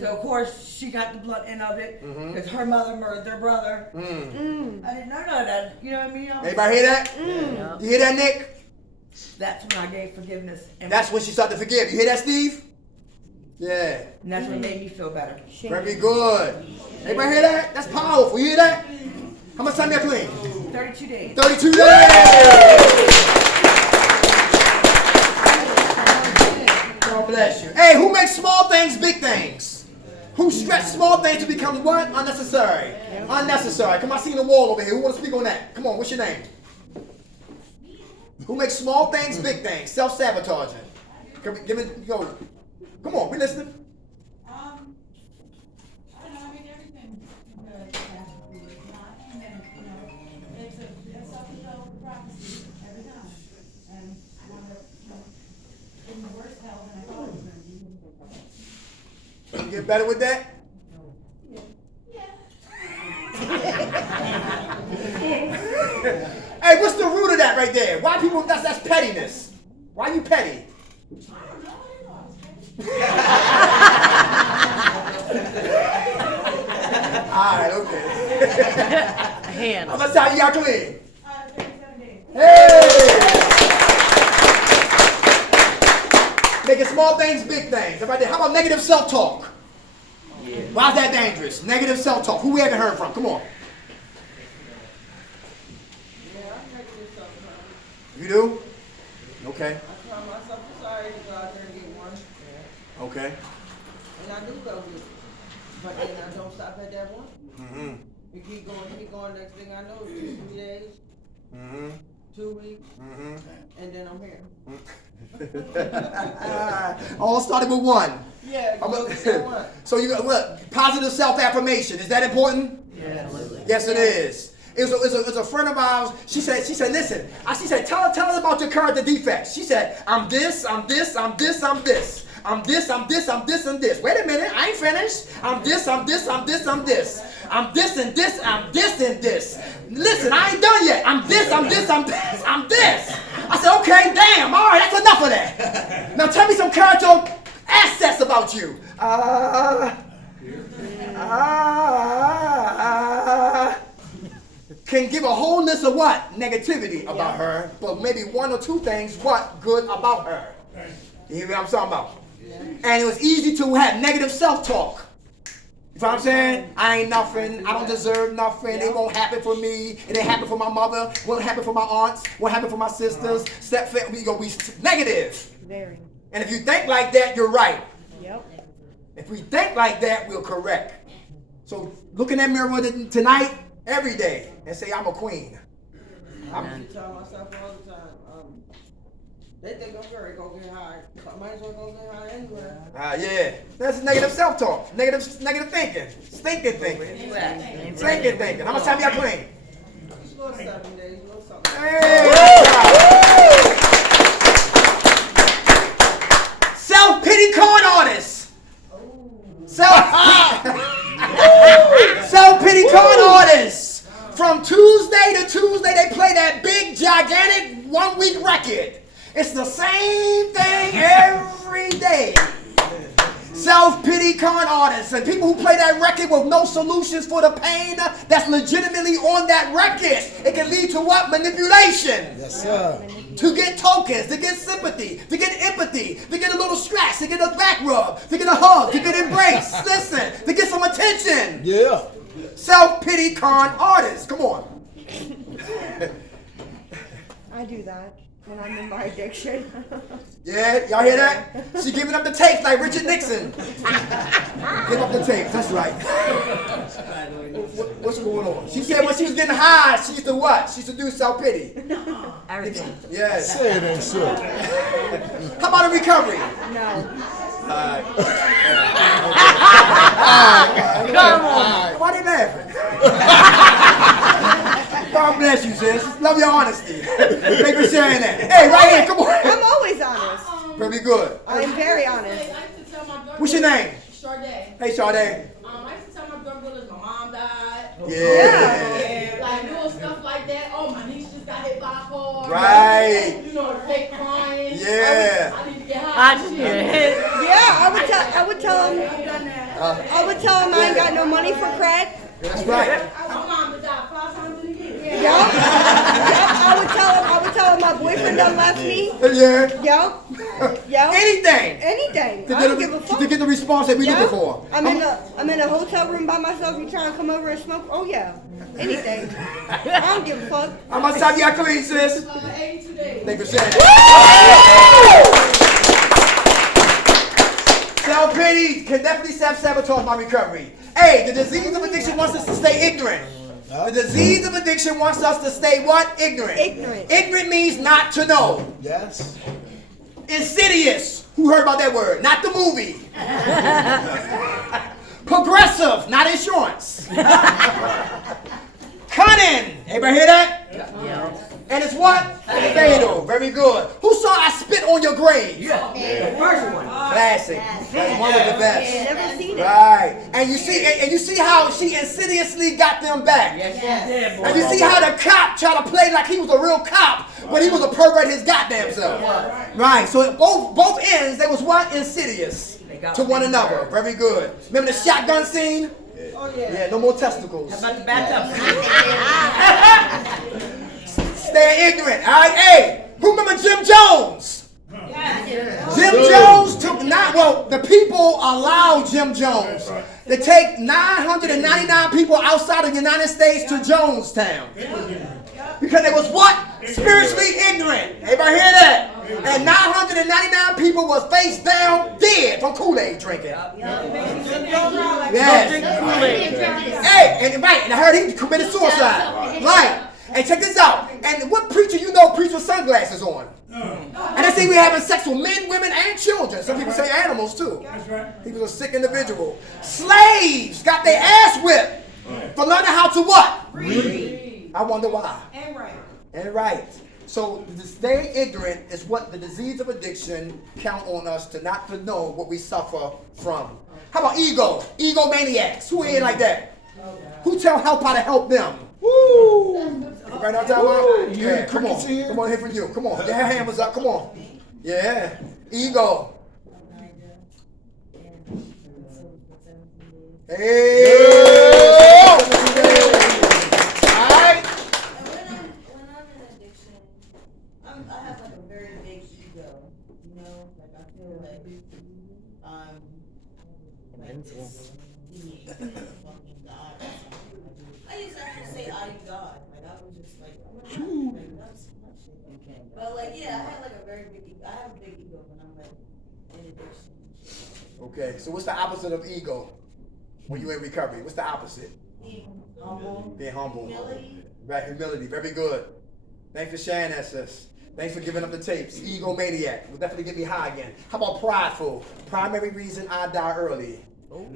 so of course she got the blunt end of it because her mother murdered their brother. I didn't know that. You know what I mean? Anybody hear that? You hear that, Nick? That's when I gave forgiveness. And That's when she started to forgive. You hear that, Steve? Yeah. And that's what made me feel better. Very good. Anybody hear that? That's powerful. You hear that? How much time y'all clean? 32 days. 32 days! God bless you. Hey, who makes small things big things? Who stretch small things to become what? Unnecessary. Unnecessary. Come on, I see the wall over here. Who want to speak on that? Come on, what's your name? Who makes small things big things? Self-sabotaging. Give me, yo. Come on, we listening. I don't know, I mean, everything has to be not, and then, it's a self-fulfilling prophecy every time. And, get better with that? Hey, what's the root of that right there? Why people, that's pettiness. Why you petty? Alright, okay. How much time you got clean? 37 days. Hey! Making small things big things. How about negative self-talk? Why is that dangerous? Negative self-talk. Who we haven't heard from? Come on. You do? Okay. I try myself sorry to go out there and get one. Okay. And I do go get it. But then I don't stop at that one. Mm-hmm. We keep going, next thing I know, it's 3 days, Mm-hmm. 2 weeks, Mm-hmm. and then I'm here. All started with one. Yeah, I'm go a- get that one. So you got what? Positive self-affirmation. Is that important? Yeah. Yes, it is. It was a friend of ours. She said, listen. She said, tell us about your character defects. She said, I'm this, I'm this, I'm this, I'm this. I'm this, I'm this, I'm this, and this. Wait a minute, I ain't finished. I'm this, I'm this, I'm this, I'm this. I'm this and this, I'm this and this. Listen, I ain't done yet. I'm this, I'm this, I'm this, I'm this. I said, okay, damn, all right, that's enough of that. Now tell me some character assets about you. Can give a whole list of what? Negativity about her, but maybe one or two things what good about her. You hear what I'm talking about? And it was easy to have negative self-talk. You know what I'm saying? I ain't nothing. I don't deserve nothing. It won't happen for me. It ain't happen for my mother. Won't happen for my aunts. Won't happen for my sisters. We negative. Very. And if you think like that, you're right. Yep. If we think like that, we're correct. So look in that mirror tonight, every day, and say, I'm a queen. I used to tell myself all the time, they think I'm very gonna get hired. I might as well go get hired anywhere. Yeah. That's negative self-talk. Negative thinking. Stinking thinking. Stinking thinking. How much time y'all clean? Just go 7 days, go something. Hey! Self-pity con artists. Self-pity con artists. From Tuesday to Tuesday, they play that big, gigantic 1 week record. It's the same thing every day. Self-pity con artists and people who play that record with no solutions for the pain that's legitimately on that record. It can lead to what? Manipulation. Yes, sir. To get tokens, to get sympathy, to get empathy, to get a little scratch, to get a back rub, to get a hug, to get embraced, listen, to get some attention. Yeah. Self-pity con artists. Come on. I do that when I'm in my addiction. Yeah, y'all hear that? She giving up the tapes like Richard Nixon. Give up the tapes, that's right. What's going on? She said when she was getting high, she used to what? She used to do self-pity. Everything. Yes. Say it ain't so. How about a recovery? No. Come on. Why they laughing? God bless you, sis. Love your honesty. Thank you for sharing that. Hey, right here, come on. I'm always honest. Pretty good. I'm very honest. I used to tell my daughter. What's your name? Sade. Hey, Sade. I used to tell my daughter my mom died. Yeah. Like doing stuff like that. Oh, my niece just got hit by a car. Right. You know, fake crying. Yeah. I need to get high. Yeah, I would tell him. I've done that. I would tell him I ain't got no money for crack. That's right. My mom died 5 times in a year. Yup. I would tell him my boyfriend done left me. Yeah. Yup. Anything. Anything. To I get, don't give a fuck. to get the response that we Yeah. looking for. I'm in a hotel room by myself. You trying to come over and smoke? Oh yeah. Anything. I don't give a fuck. How much time you got clean, sis? 82 days. Thank you for saying that. Self-pity can definitely self-sabotage my recovery. Hey, the disease of addiction wants us to stay ignorant. The disease of addiction wants us to stay what? Ignorant. Ignorant. Ignorant means not to know. Yes. Insidious. Who heard about that word? Not the movie. Progressive, not insurance. Cunning. Everybody hear that? And it's what? Fatal. Very good. Who saw I spit on your grave? Yeah. The first one. Classic. That's one of the best. Never seen it. Right. And you see how she insidiously got them back. Yes, yes. And you see how the cop tried to play like he was a real cop when he was a pervert his goddamn self. Right. So at both ends, they was what? Insidious to one another. Very good. Remember the shotgun scene? Oh yeah. Yeah, no more testicles. How about the bathtub? Stay ignorant. All right. Hey, who remember Jim Jones? Jim Jones took the people allowed Jim Jones to take 999 people outside of the United States to Jonestown. Because they was what? Spiritually ignorant. Everybody hear that? And 999 people was face down dead from Kool-Aid drinking. Yes. Hey, and right, and I heard he committed suicide. Right. And check this out. And what preacher you know preach with sunglasses on? And they say we having sex with men, women, and children. Some people say animals too. That's right. He was a sick individual. Slaves got their ass whipped for learning how to what? Read. I wonder why. And right. So to stay ignorant is what the disease of addiction count on us to not to know what we suffer from. How about ego? Egomaniacs. Who ain't like that? Who tell help how to help them? Woo! Right now, time out. Yeah, come on. Come on, here from you. Come on. Your hand was up. Come on. Yeah. Ego. Hey! Alright. When I'm in addiction, I have like a very big ego, you know? Like I feel like I'm like this being fucking God or something. I used to have to say I God. Like I was just like, oh my God, like that's much. But like yeah, I have like a very big ego. I have a big ego when I'm like in addiction. Okay, so what's the opposite of ego when you're in recovery? What's the opposite? Being humble. Being humble. Humility. Right, humility. Very good. Thanks for sharing that, sis. Thanks for giving up the tapes. Egomaniac. Will definitely get me high again. How about prideful? Primary reason I die early.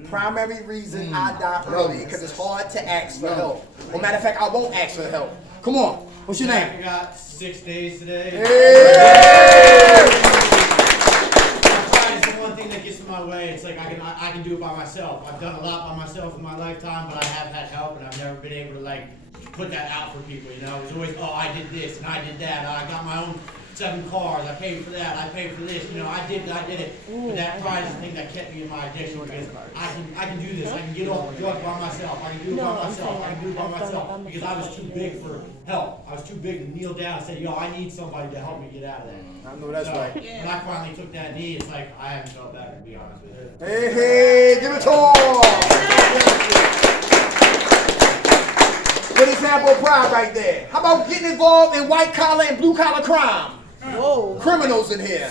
Primary reason I die early because it's hard to ask for help. Well, matter of fact, I won't ask for help. Come on. What's your name? I got 6 days today. Hey! Pride is the one thing that gets in my way. It's like I can do it by myself. I've done a lot by myself in my lifetime, but I have had help, and I've never been able to like put that out for people. You know, it was always, oh, I did this and I did that. I got my own 7 cars. I paid for that. I paid for this. You know, I did it. But that pride is the thing that kept me in my addiction because I can do this. I can get off the drugs by myself. I can do it by myself. I can do it by myself because I was too big for help. I was too big to kneel down and say, yo, I need somebody to help me get out of that. I know that's right. When I finally took that knee, it's like I haven't felt better, to be honest with you. Hey, hey, give it to him. Good example of pride right there. How about getting involved in white collar and blue collar crime? Whoa. Criminals in here.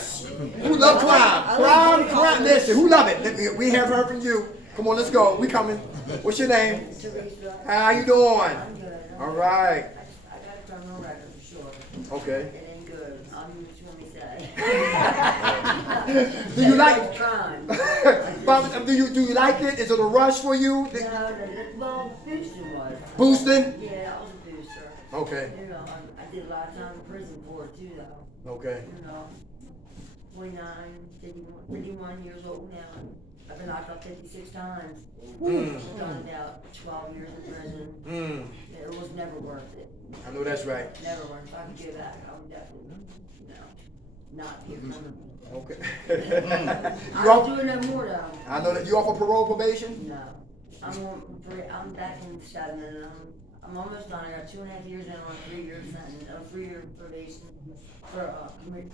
Who love crime? Crime. Listen, who love it? We have heard from you. Come on, let's go. We coming. What's your name? Teresa. How you doing? I'm good. All right. I got a criminal record for sure. Okay. It ain't good. I'll do what you want me to say. Do you like crime? But do you like it? Is it a rush for you? Well, boosting was. Boosting? Yeah, I was a booster. Okay. You know, I did a lot of time in prison for it too, though. Okay. You know, 51 years old now. I've been locked up 56 times. I've done about 12 years in prison. It was never worth it. I know that's right. Never worth it. If I could give back, I would definitely, not be a criminal. Okay. I'll do it no more though. I know that you off of parole probation? No. I'm back in 7 and I'm almost done. I got 2.5 years now on a 3-year sentence, a 3-year probation for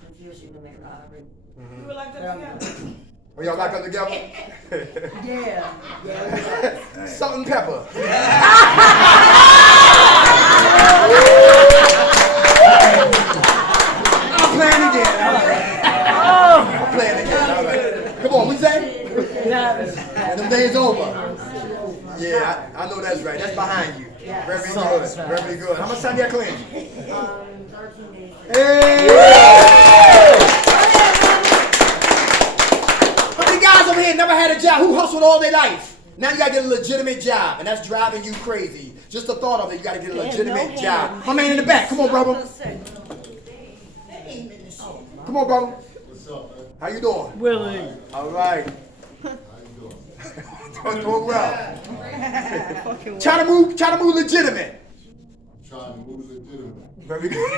conspiracy to commit robbery. We were like that together. Oh, y'all locked up together? Yeah. Salt and pepper. I'm playing again. I'm playing again. All right. Come on, what you say? And them days over. Yeah, I know that's right. That's behind you. Very good. Very good. How much time you got clean? 13 days. Hey! How many guys over here never had a job? Who hustled all their life? Now you gotta get a legitimate job, and that's driving you crazy. Just the thought of it, you gotta get a legitimate job. My man in the back, come on, brother. Come on, brother. What's up, man? How you doing? Willie. All right. How you doing? Doing well. Try to move legitimate. I'm trying to move legitimate. Very good.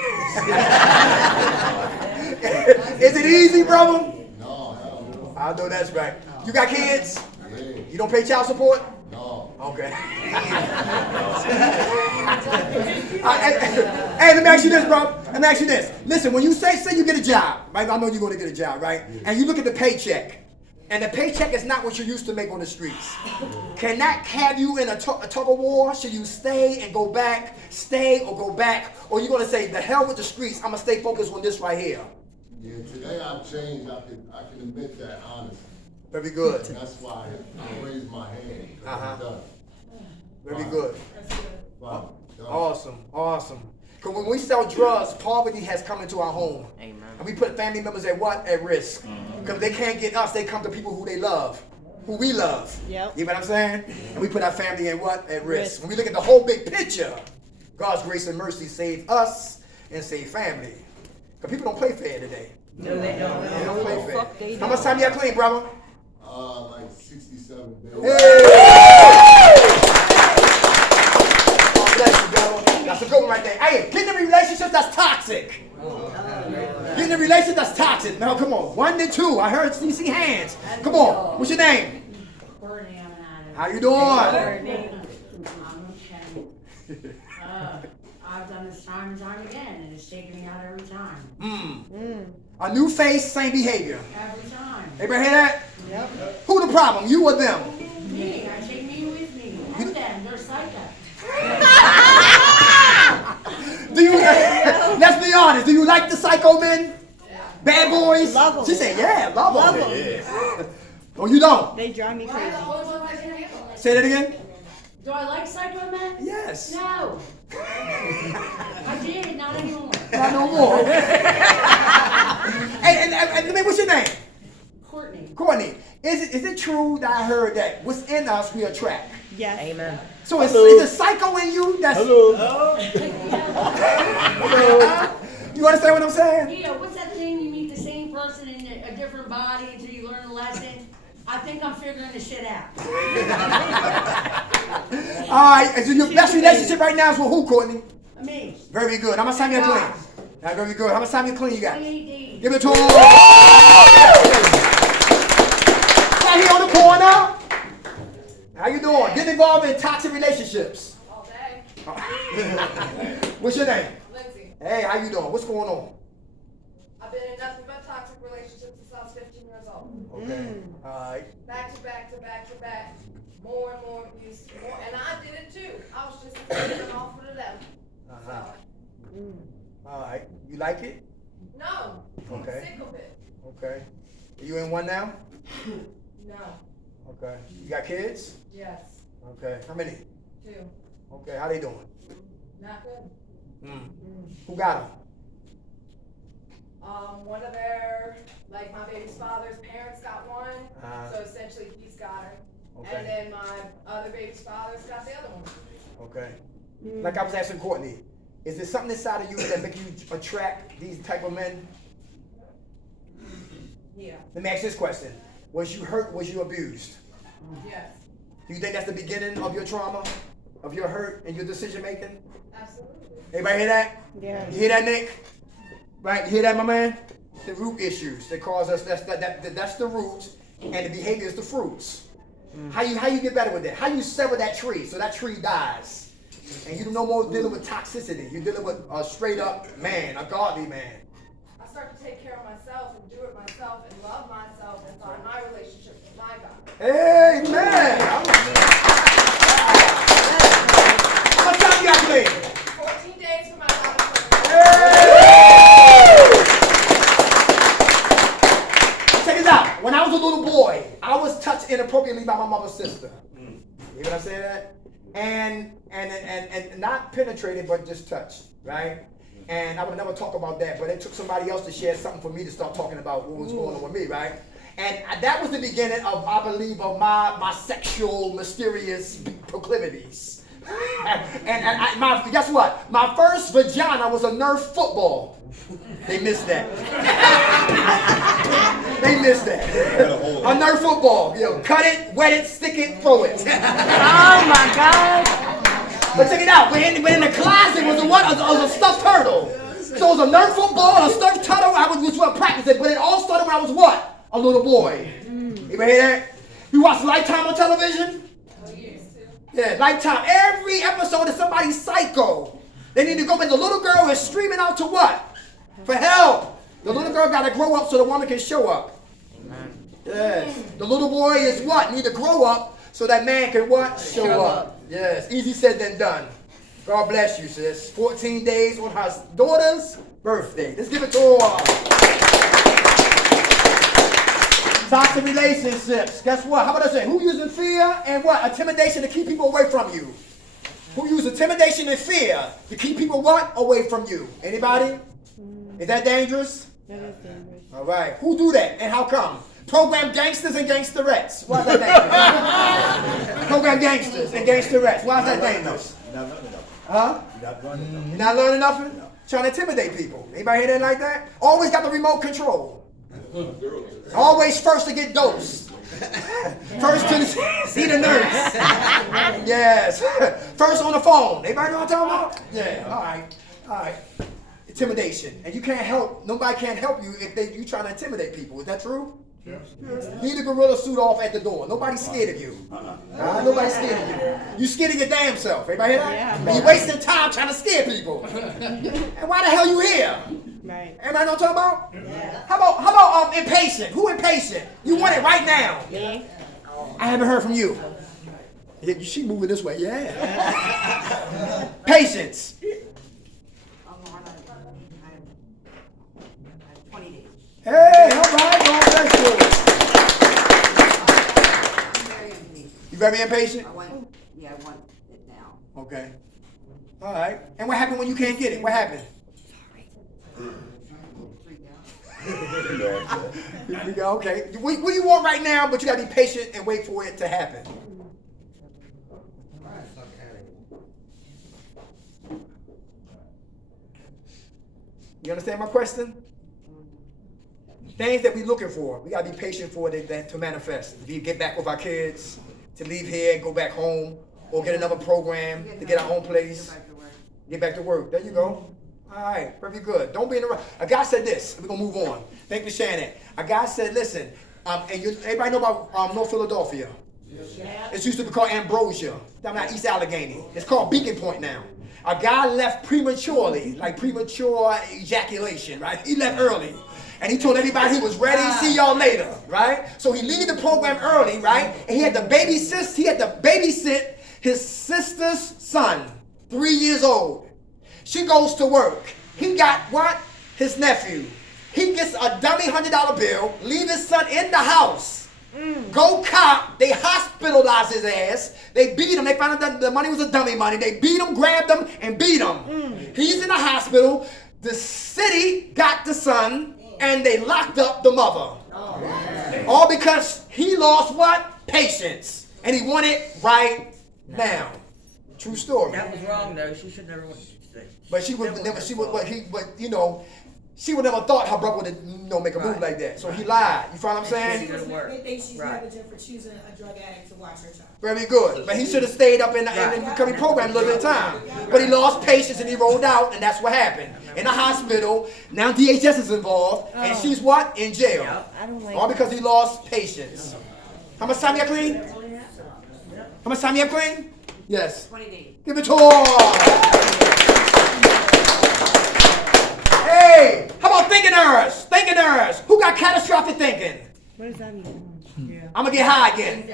Is it easy, brother? No, hell no. I know that's right. You got kids? Yeah. You don't pay child support? No. Okay. Hey, let me ask you this, bro. Let me ask you this. Listen, when you say you get a job, right? I know you're going to get a job, right? And you look at the paycheck, and the paycheck is not what you used to make on the streets. Can that have you in a tug of war? Should you stay and go back, stay or go back? Or you going to say, the hell with the streets, I'm going to stay focused on this right here? Yeah, today I've changed. I can admit that, honestly. Very good. That's why I raised my hand. Uh-huh. Done. Very good. Fine. Done. Awesome, awesome. Because when we sell drugs, poverty has come into our home. Amen. And we put family members at what? At risk. Because they can't get us, they come to people who they love, who we love. Yep. You know what I'm saying? And we put our family at what? At risk. When we look at the whole big picture, God's grace and mercy save us and save family. Because people don't play fair today. No, they don't. They don't play fair. How much time you got clean, brother? Like 67 days. Hey! God bless you, brother. That's a good one right there. Hey, getting in relationships that's toxic. Getting in relationships that's toxic. Now, come on. 1 to 2. I heard you see hands. Come on. What's your name? Courtney, I'm an How you doing? I'm okay. I've done this time and time again, and it's taken me out every time. A new face, same behavior. Every time. Everybody hear that? Yep. Who the problem? You or them? Me, I take me with me. And them, they're psycho. Do you? Let's be honest. Do you like the psycho men? Bad boys? Love them. She said, yeah, love them. Love 'em. Yeah. Oh, you don't? They drive me crazy. Say that again? Do I like psycho men? Yes. No. I did, not anymore. Not no more. And what's your name? Courtney. Courtney. Is it true that I heard that what's in us we attract? Yes. Amen. So is the psycho in you that's... Hello. You understand what I'm saying? Yeah, what's that thing you meet the same person in a different body until you learn a lesson? I think I'm figuring this shit out. All right, and so your best relationship right now is with who, Courtney? Me. Very good. How much time you got clean? That's very good. How much time you clean you got? 28 days. Give it to him. Right here on the corner. How you doing? Getting involved in toxic relationships. All day. What's your name? Lindsay. Hey, how you doing? What's going on? I've been in nothing but toxic relationships since I was 15 years old. Okay. All right. Back to back to back to back. More and more abuse. More, and I did it too. I was just an offer to them. Uh-huh. All right. You like it? No. Okay. I'm sick of it. Okay. Are you in one now? No. Okay. You got kids? Yes. Okay. How many? 2. Okay. How they doing? Not good. Who got them? One of their, like my baby's father's parents got one. Uh-huh. So essentially he's got her. Okay. And then my other baby's father's got the other one. Okay. Like I was asking Courtney, is there something inside of you that make you attract these type of men? Yeah. Let me ask this question. Was you hurt? Was you abused? Yes. Do you think that's the beginning of your trauma? Of your hurt and your decision making? Absolutely. Everybody hear that? Yeah. You hear that, Nick? Right? You hear that, my man? The root issues that cause us, that's the roots, and the behavior is the fruits. How you get better with that? How you sever that tree so that tree dies? And you no more dealing with toxicity. You're dealing with a straight up man, a godly man. I start to take care of myself and do it myself and love myself and find my relationship with my God. Amen. How much time you got today? 14 days for my God. Check this out. When I was a little boy, I was touched inappropriately by my mother's sister. You know what I'm saying? That? And not penetrated, but just touched, right? And I would never talk about that, but it took somebody else to share something for me to start talking about what was going on with me, right? And that was the beginning of, I believe, of my sexual, mysterious proclivities. Guess what? My first vagina was a Nerf football. They missed that. They missed that. A Nerf football. You know, cut it, wet it, stick it, throw it. Oh my God. But check it out. But in the closet was a stuffed turtle. So it was a Nerf football and a stuffed turtle. I was just practicing. But it all started when I was what? A little boy. You ever hear that? You watch Lifetime on television? Yeah, Lifetime. Every episode is somebody psycho. They need to go, and the little girl is screaming out to what? For help. The little girl got to grow up so the woman can show up. Yes. The little boy is what? Need to grow up so that man can what? Show up. Yes. Easy said than done. God bless you, sis. 14 days on her daughter's birthday. Let's give it to her. Toxic relationships. Guess what? How about I say? Who using fear and what? Intimidation to keep people away from you. Who use intimidation and fear to keep people what? Away from you. Anybody? Is that dangerous? That is dangerous. All right. Who do that and how come? Program gangsters and gangsterettes. Why is that dangerous? Program gangsters and gangsterettes. Why is that dangerous? You're not learning nothing. Huh? You're not learning nothing. You're not learning nothing? Trying to intimidate people. Anybody hear that like that? Always got the remote control. Always first to get dosed. First to see the nurse. Yes. First on the phone. Anybody know what I'm talking about? Yeah. All right. All right. Intimidation. And you can't help, nobody can't help you if you trying to intimidate people. Is that true? Yes. Leave the gorilla suit off at the door. Nobody's scared of you. Nobody's scared of you. You scared of your damn self. Everybody hear that? Yeah. You wasting time trying to scare people. And why the hell you here? Right. Everybody know what I'm talking about? Yeah. How about impatient? Who impatient? You want it right now. Me. I haven't heard from you. Yeah, she moving this way. Yeah. Patience. 20 days. Hey, all right, God bless you. Very impatient. You very impatient? I want it now. Okay. All right. And what happened when you can't get it? What happened? Okay. What do you want right now, but you gotta be patient and wait for it to happen. You understand my question? Things that we're looking for, we gotta be patient for that to manifest. To get back with our kids, to leave here and go back home, or get another program to get our own place. Get back to work. There you go. All right, very good. Don't be in the rush. A guy said this. We're gonna move on. Thank you for sharing that. A guy said, listen, everybody know about North Philadelphia? Yeah. It used to be called Ambrosia. Down at East Allegheny. It's called Beacon Point now. A guy left prematurely, like premature ejaculation, right? He left early. And he told everybody he was ready, see y'all later, right? So he leave the program early, right? And he had to babysit his sister's son, 3 years old. She goes to work. He got what? His nephew. He gets a dummy $100 bill, leave his son in the house. Go cop, they hospitalize his ass. They beat him. They found out that the money was a dummy money. They beat him, grabbed him, and beat him. He's in the hospital. The city got the son, and they locked up the mother. All because he lost what? Patience. And he wanted it right now. True story. That was wrong though. She should never went. But she would never. She would. She would never thought her brother would make a move like that. So he lied. You follow what I'm saying? They think she's negligent for choosing a drug addict to watch her child. Very good. But he should have stayed up in the recovery program a little bit of time. But he lost patience and he rolled out, and that's what happened. In the hospital. Now DHS is involved, and she's what? In jail. All because he lost patience. How much time you have clean? How much time you have clean? Yes. 20 days. Give it to her. Hey, how about thinking errors? Thinking errors. Who got catastrophic thinking? What does that mean? Yeah. I'm gonna get high again.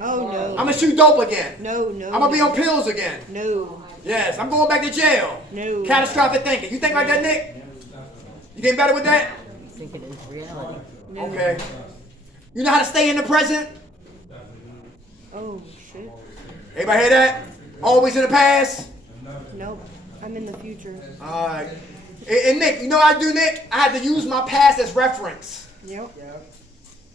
Oh no. I'm gonna shoot dope again. No. I'm gonna be on pills again. No. Yes, I'm going back to jail. No. Catastrophic thinking. You think like that, Nick? You getting better with that? I think it is reality. No. Okay. You know how to stay in the present? Oh shit. Everybody hear that? Always in the past? Nope. I'm in the future. Alright. And Nick, you know what I do, Nick? I had to use my past as reference. Yep.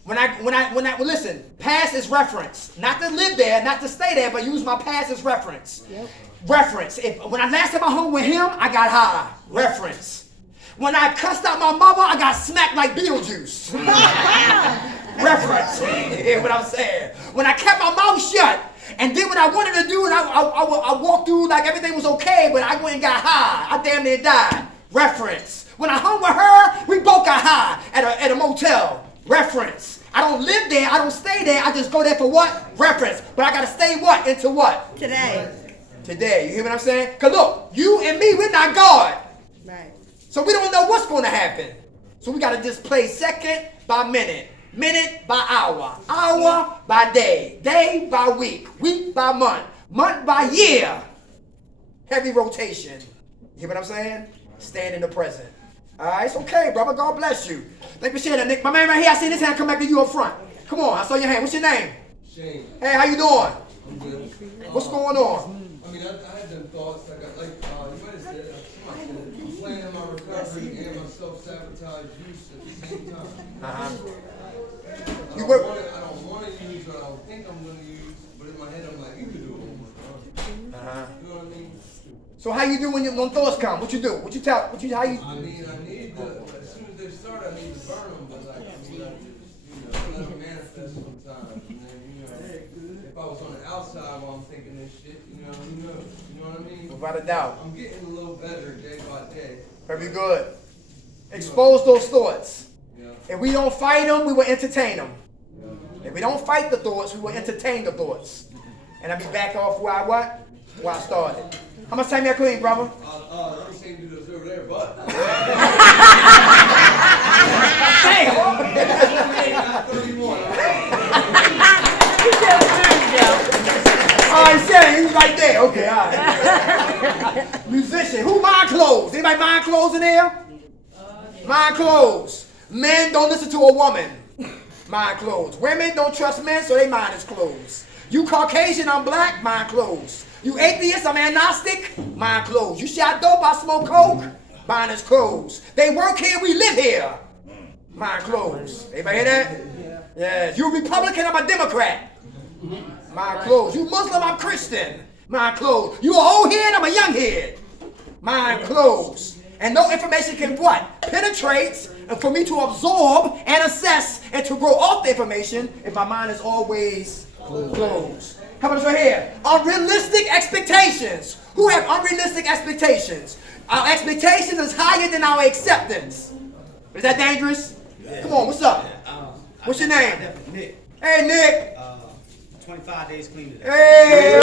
Listen, past is reference. Not to live there, not to stay there, but use my past as reference. Yep. Reference. When I last time I hung with him, I got high. Reference. When I cussed out my mother, I got smacked like Beetlejuice. Reference. You hear what I'm saying? When I kept my mouth shut and did what I wanted to do, and I walked through like everything was okay, but I went and got high. I damn near died. Reference. When I hung with her, we both got high at a motel. Reference. I don't live there. I don't stay there. I just go there for what? Reference. But I got to stay what? Into what? Today. Today. You hear what I'm saying? Because look, you and me, we're not God. Right. So we don't know what's going to happen. So we got to just play second by minute. Minute by hour. Hour by day. Day by week. Week by month. Month by year. Heavy rotation. You hear what I'm saying? Stand in the present. All right, it's okay, brother. God bless you. Thank you for sharing that, Nick. My man right here, I see this hand come back to you up front. Come on, I saw your hand. What's your name? Shane. Hey, how you doing? I'm good. What's going on? I mean, I had them thoughts. You might have said, I'm planning my recovery and my self-sabotage use at the same time. Uh-huh. I don't want to use what I don't think I'm going to use, but in my head I'm like, you can do it one more time. Uh-huh. You know what I mean? So how you do when your thoughts come? What you do? How you? I mean, I need to, as soon as they start, I need to burn them, but like, I mean, let them manifest sometimes. And then, if I was on the outside while I'm thinking this shit, who knows? You know what I mean? Without a doubt. I'm getting a little better day by day. Very good. Expose those thoughts. Yeah. If we don't fight them, we will entertain them. If we don't fight the thoughts, we will entertain the thoughts. And I'll be back off where I started. How much time you clean, brother? Let me see you do this over there, but. Damn! Oh, he's saying he's right there. Okay, all right. Musician. Who mind closed? Anybody mind closed in here? Mind closed. Men don't listen to a woman. Mind closed. Women don't trust men, so they mind is closed. You Caucasian, I'm black, mind closed. You atheist, I'm agnostic, mind closed. You shot dope, I smoke coke, mind is closed. They work here, we live here, mind closed. Anybody hear that? Yeah. You Republican, I'm a Democrat, mind closed. You Muslim, I'm Christian, mind closed. You an old head, I'm a young head, mind closed. And no information can what? Penetrate, and for me to absorb and assess and to grow off the information if my mind is always closed. How about this right here? Unrealistic expectations. Who have unrealistic expectations? Our expectations is higher than our acceptance. Is that dangerous? Yeah. Come on, what's up? What's your name? Nick. Hey, Nick. 25 days clean today. Hey, I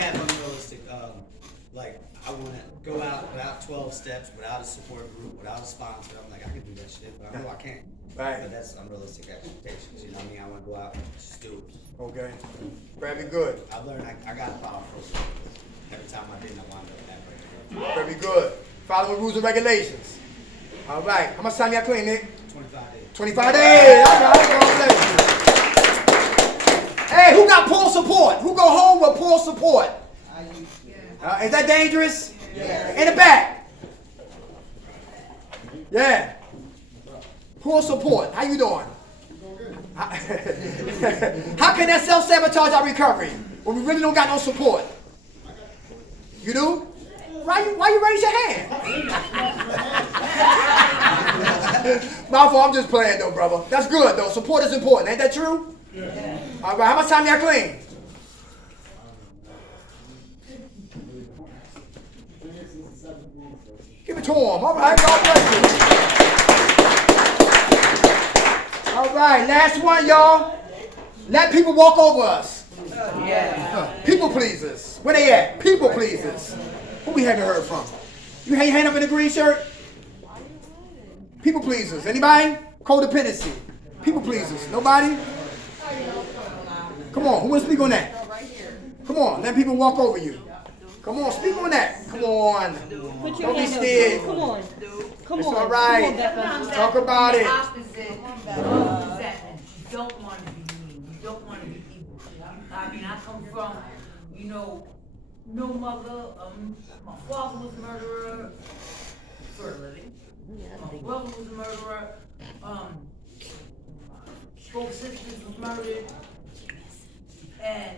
have unrealistic, like, I want to go out without 12 steps, without a support group, without a sponsor. I'm like, I can do that shit, but I know I can't. Right. But that's unrealistic expectations, you know what I mean? I want to go out and just do it. Okay. Very good. I've learned I got to follow process. Every time I didn't, I wound up that way. Very good. Following rules and regulations. All right. How much time you got clean, Nick? 25 days. 25 days. All right. God bless you. Hey, who got poor support? Who go home with poor support? Is that dangerous? Yeah. In the back. Yeah. Poor support. How you doing? How can that self-sabotage our recovery when we really don't got no support? You do? Why you raise your hand? My fault, I'm just playing though, brother. That's good though. Support is important. Ain't that true? Yeah. All right, how much time y'all clean? Give it to him. All right, God bless you. All right, last one, y'all. Let people walk over us. People pleasers. Where they at? People pleasers. Who we haven't heard from? You hang your hand up in the green shirt? People pleasers. Anybody? Codependency. People pleasers. Nobody? Come on. Who wants to speak on that? Come on. Let people walk over you. Come on. Speak on that. Come on. Don't be scared. Come on. Come it's on. all right. Talk about it. You don't want to be mean. You don't want to be evil. I mean, I come from, no mother. My father was a murderer for a living. My brother was a murderer. both sisters was murdered, and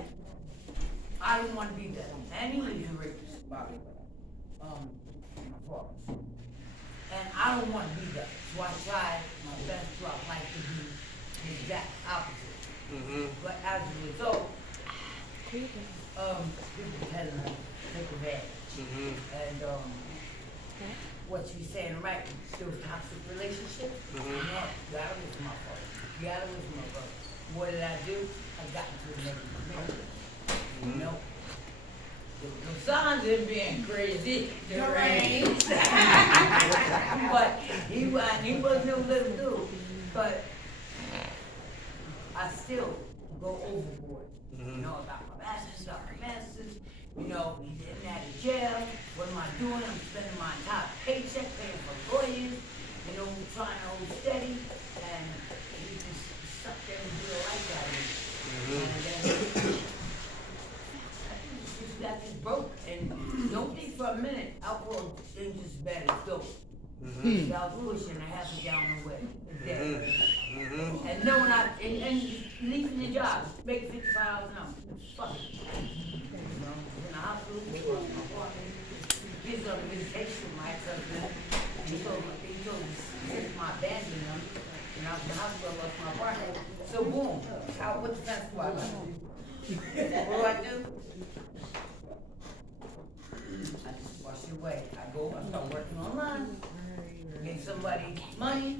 I didn't want to be there. And he was a rapist, by the way. My father. And I don't want to be there. So I tried my best throughout life to be the exact opposite. But as a result, people tend to take advantage. And what she's saying, right? Those toxic relationships. No, that was my fault. Yeah, that was my fault. What did I do? I got into a negative marriage. You know? The signs of being crazy, deranged. But he was no little dude. But I still go overboard. You know, about my masters, you know, he's getting out of jail. What am I doing? I'm spending my entire paycheck paying for lawyers, you know, trying to hold steady, and he just sucked every real life out of me. And then I just got this broke, and don't think for a minute alcohol ain't just as bad as dope. So I was pushing a half a gallon away a day. And knowing and leaving the job, making $55 an hour. Fuck it. You know, in the hospital, he's on visitation with my ex-husband. He told me since my abandoned him, and I was in the hospital, I lost my apartment. So boom, what defense do I do? What do I do? I just wash it away. I start working online, getting somebody money.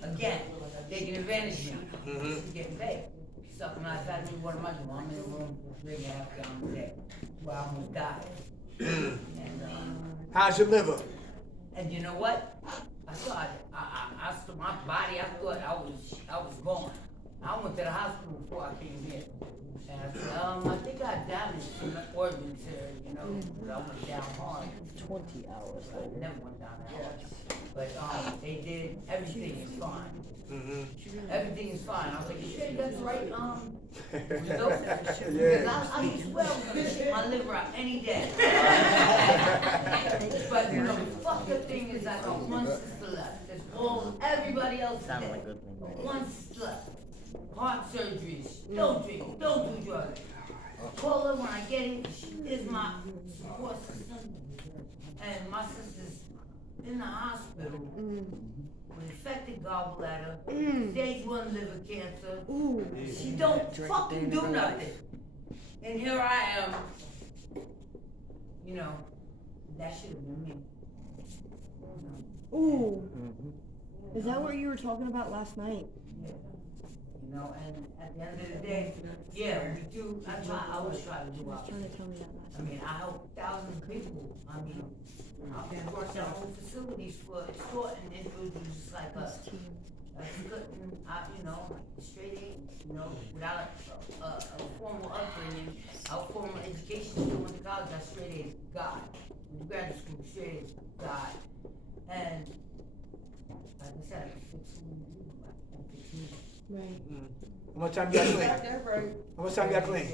Again, taking advantage of me. She's getting paid. She's sucking my side of me, what am I doing? I'm in the room, 3.5 gallons a day. Well, I almost died. And, how's your liver? and you know what? I thought, my body, I thought I was gone. I went to the hospital before I came here. And I said, I think I damaged some organs here, you know, but I went down hard. 20 hours. I never went down that hard. But they did, everything is fine. Everything is fine. I was like, you sure you got the right results? Because I can swell my liver out any day. But you know, the fucked up thing is I got one sister left. There's everybody else dead. One sister left. Heart surgeries. Don't drink. Don't do drugs. Call her when I get in. She is my support system. And my sister's in the hospital with infected gallbladder, stage 1 liver cancer. She don't fucking do nothing. And here I am. You know, that should have been me. Ooh. Is that what you were talking about last night? Yeah. You know, and at the end of the day, yeah, we do. I always try to do our best. I mean, I help thousands of people. I mean, I've been working on whole facilities for extorting individuals just like us. You know, straight A, you know, without a formal upbringing, our formal education, still went to college, I straight A God. In graduate school, straight A God. And like I said, I can fix me. Right. How much time you got clean? How much time you got clean?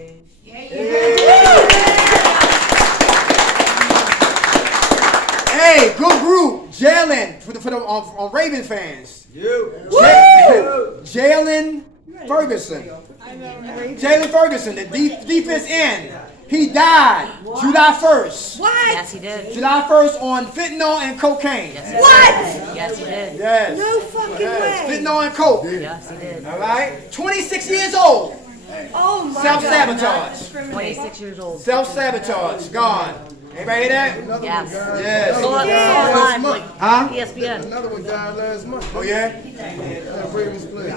Hey, good group. Jalen for the Raven fans. Jalen Ferguson. Jalen Ferguson, the defense end. He died July 1st. What? Yes, he did. July 1st on fentanyl and cocaine. Yes, what? Yes, he did. Yes. No fucking way. Fentanyl and coke. Yes, he did. All right. 26 years old. Oh my Self-sabotage. God. 26 years old. Self-sabotage. Gone. Anybody hear that? Yes. Yes. Huh? ESPN. Another one died last month. Oh yeah? Ravens play.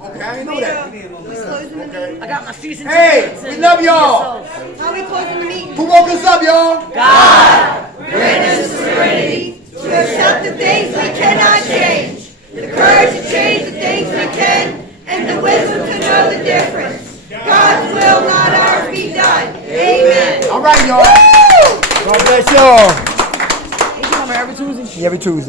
Okay, I didn't know that. Okay. I got my season Hey, tickets we and- love y'all. How we closing the meeting? Who woke us up, y'all? God. Grant us serenity to accept the things we cannot change, the courage to change the things we can, and the wisdom to know the difference. God's will, not ours, be done. Amen. All right, y'all. God bless y'all. Every Tuesday? Every Tuesday.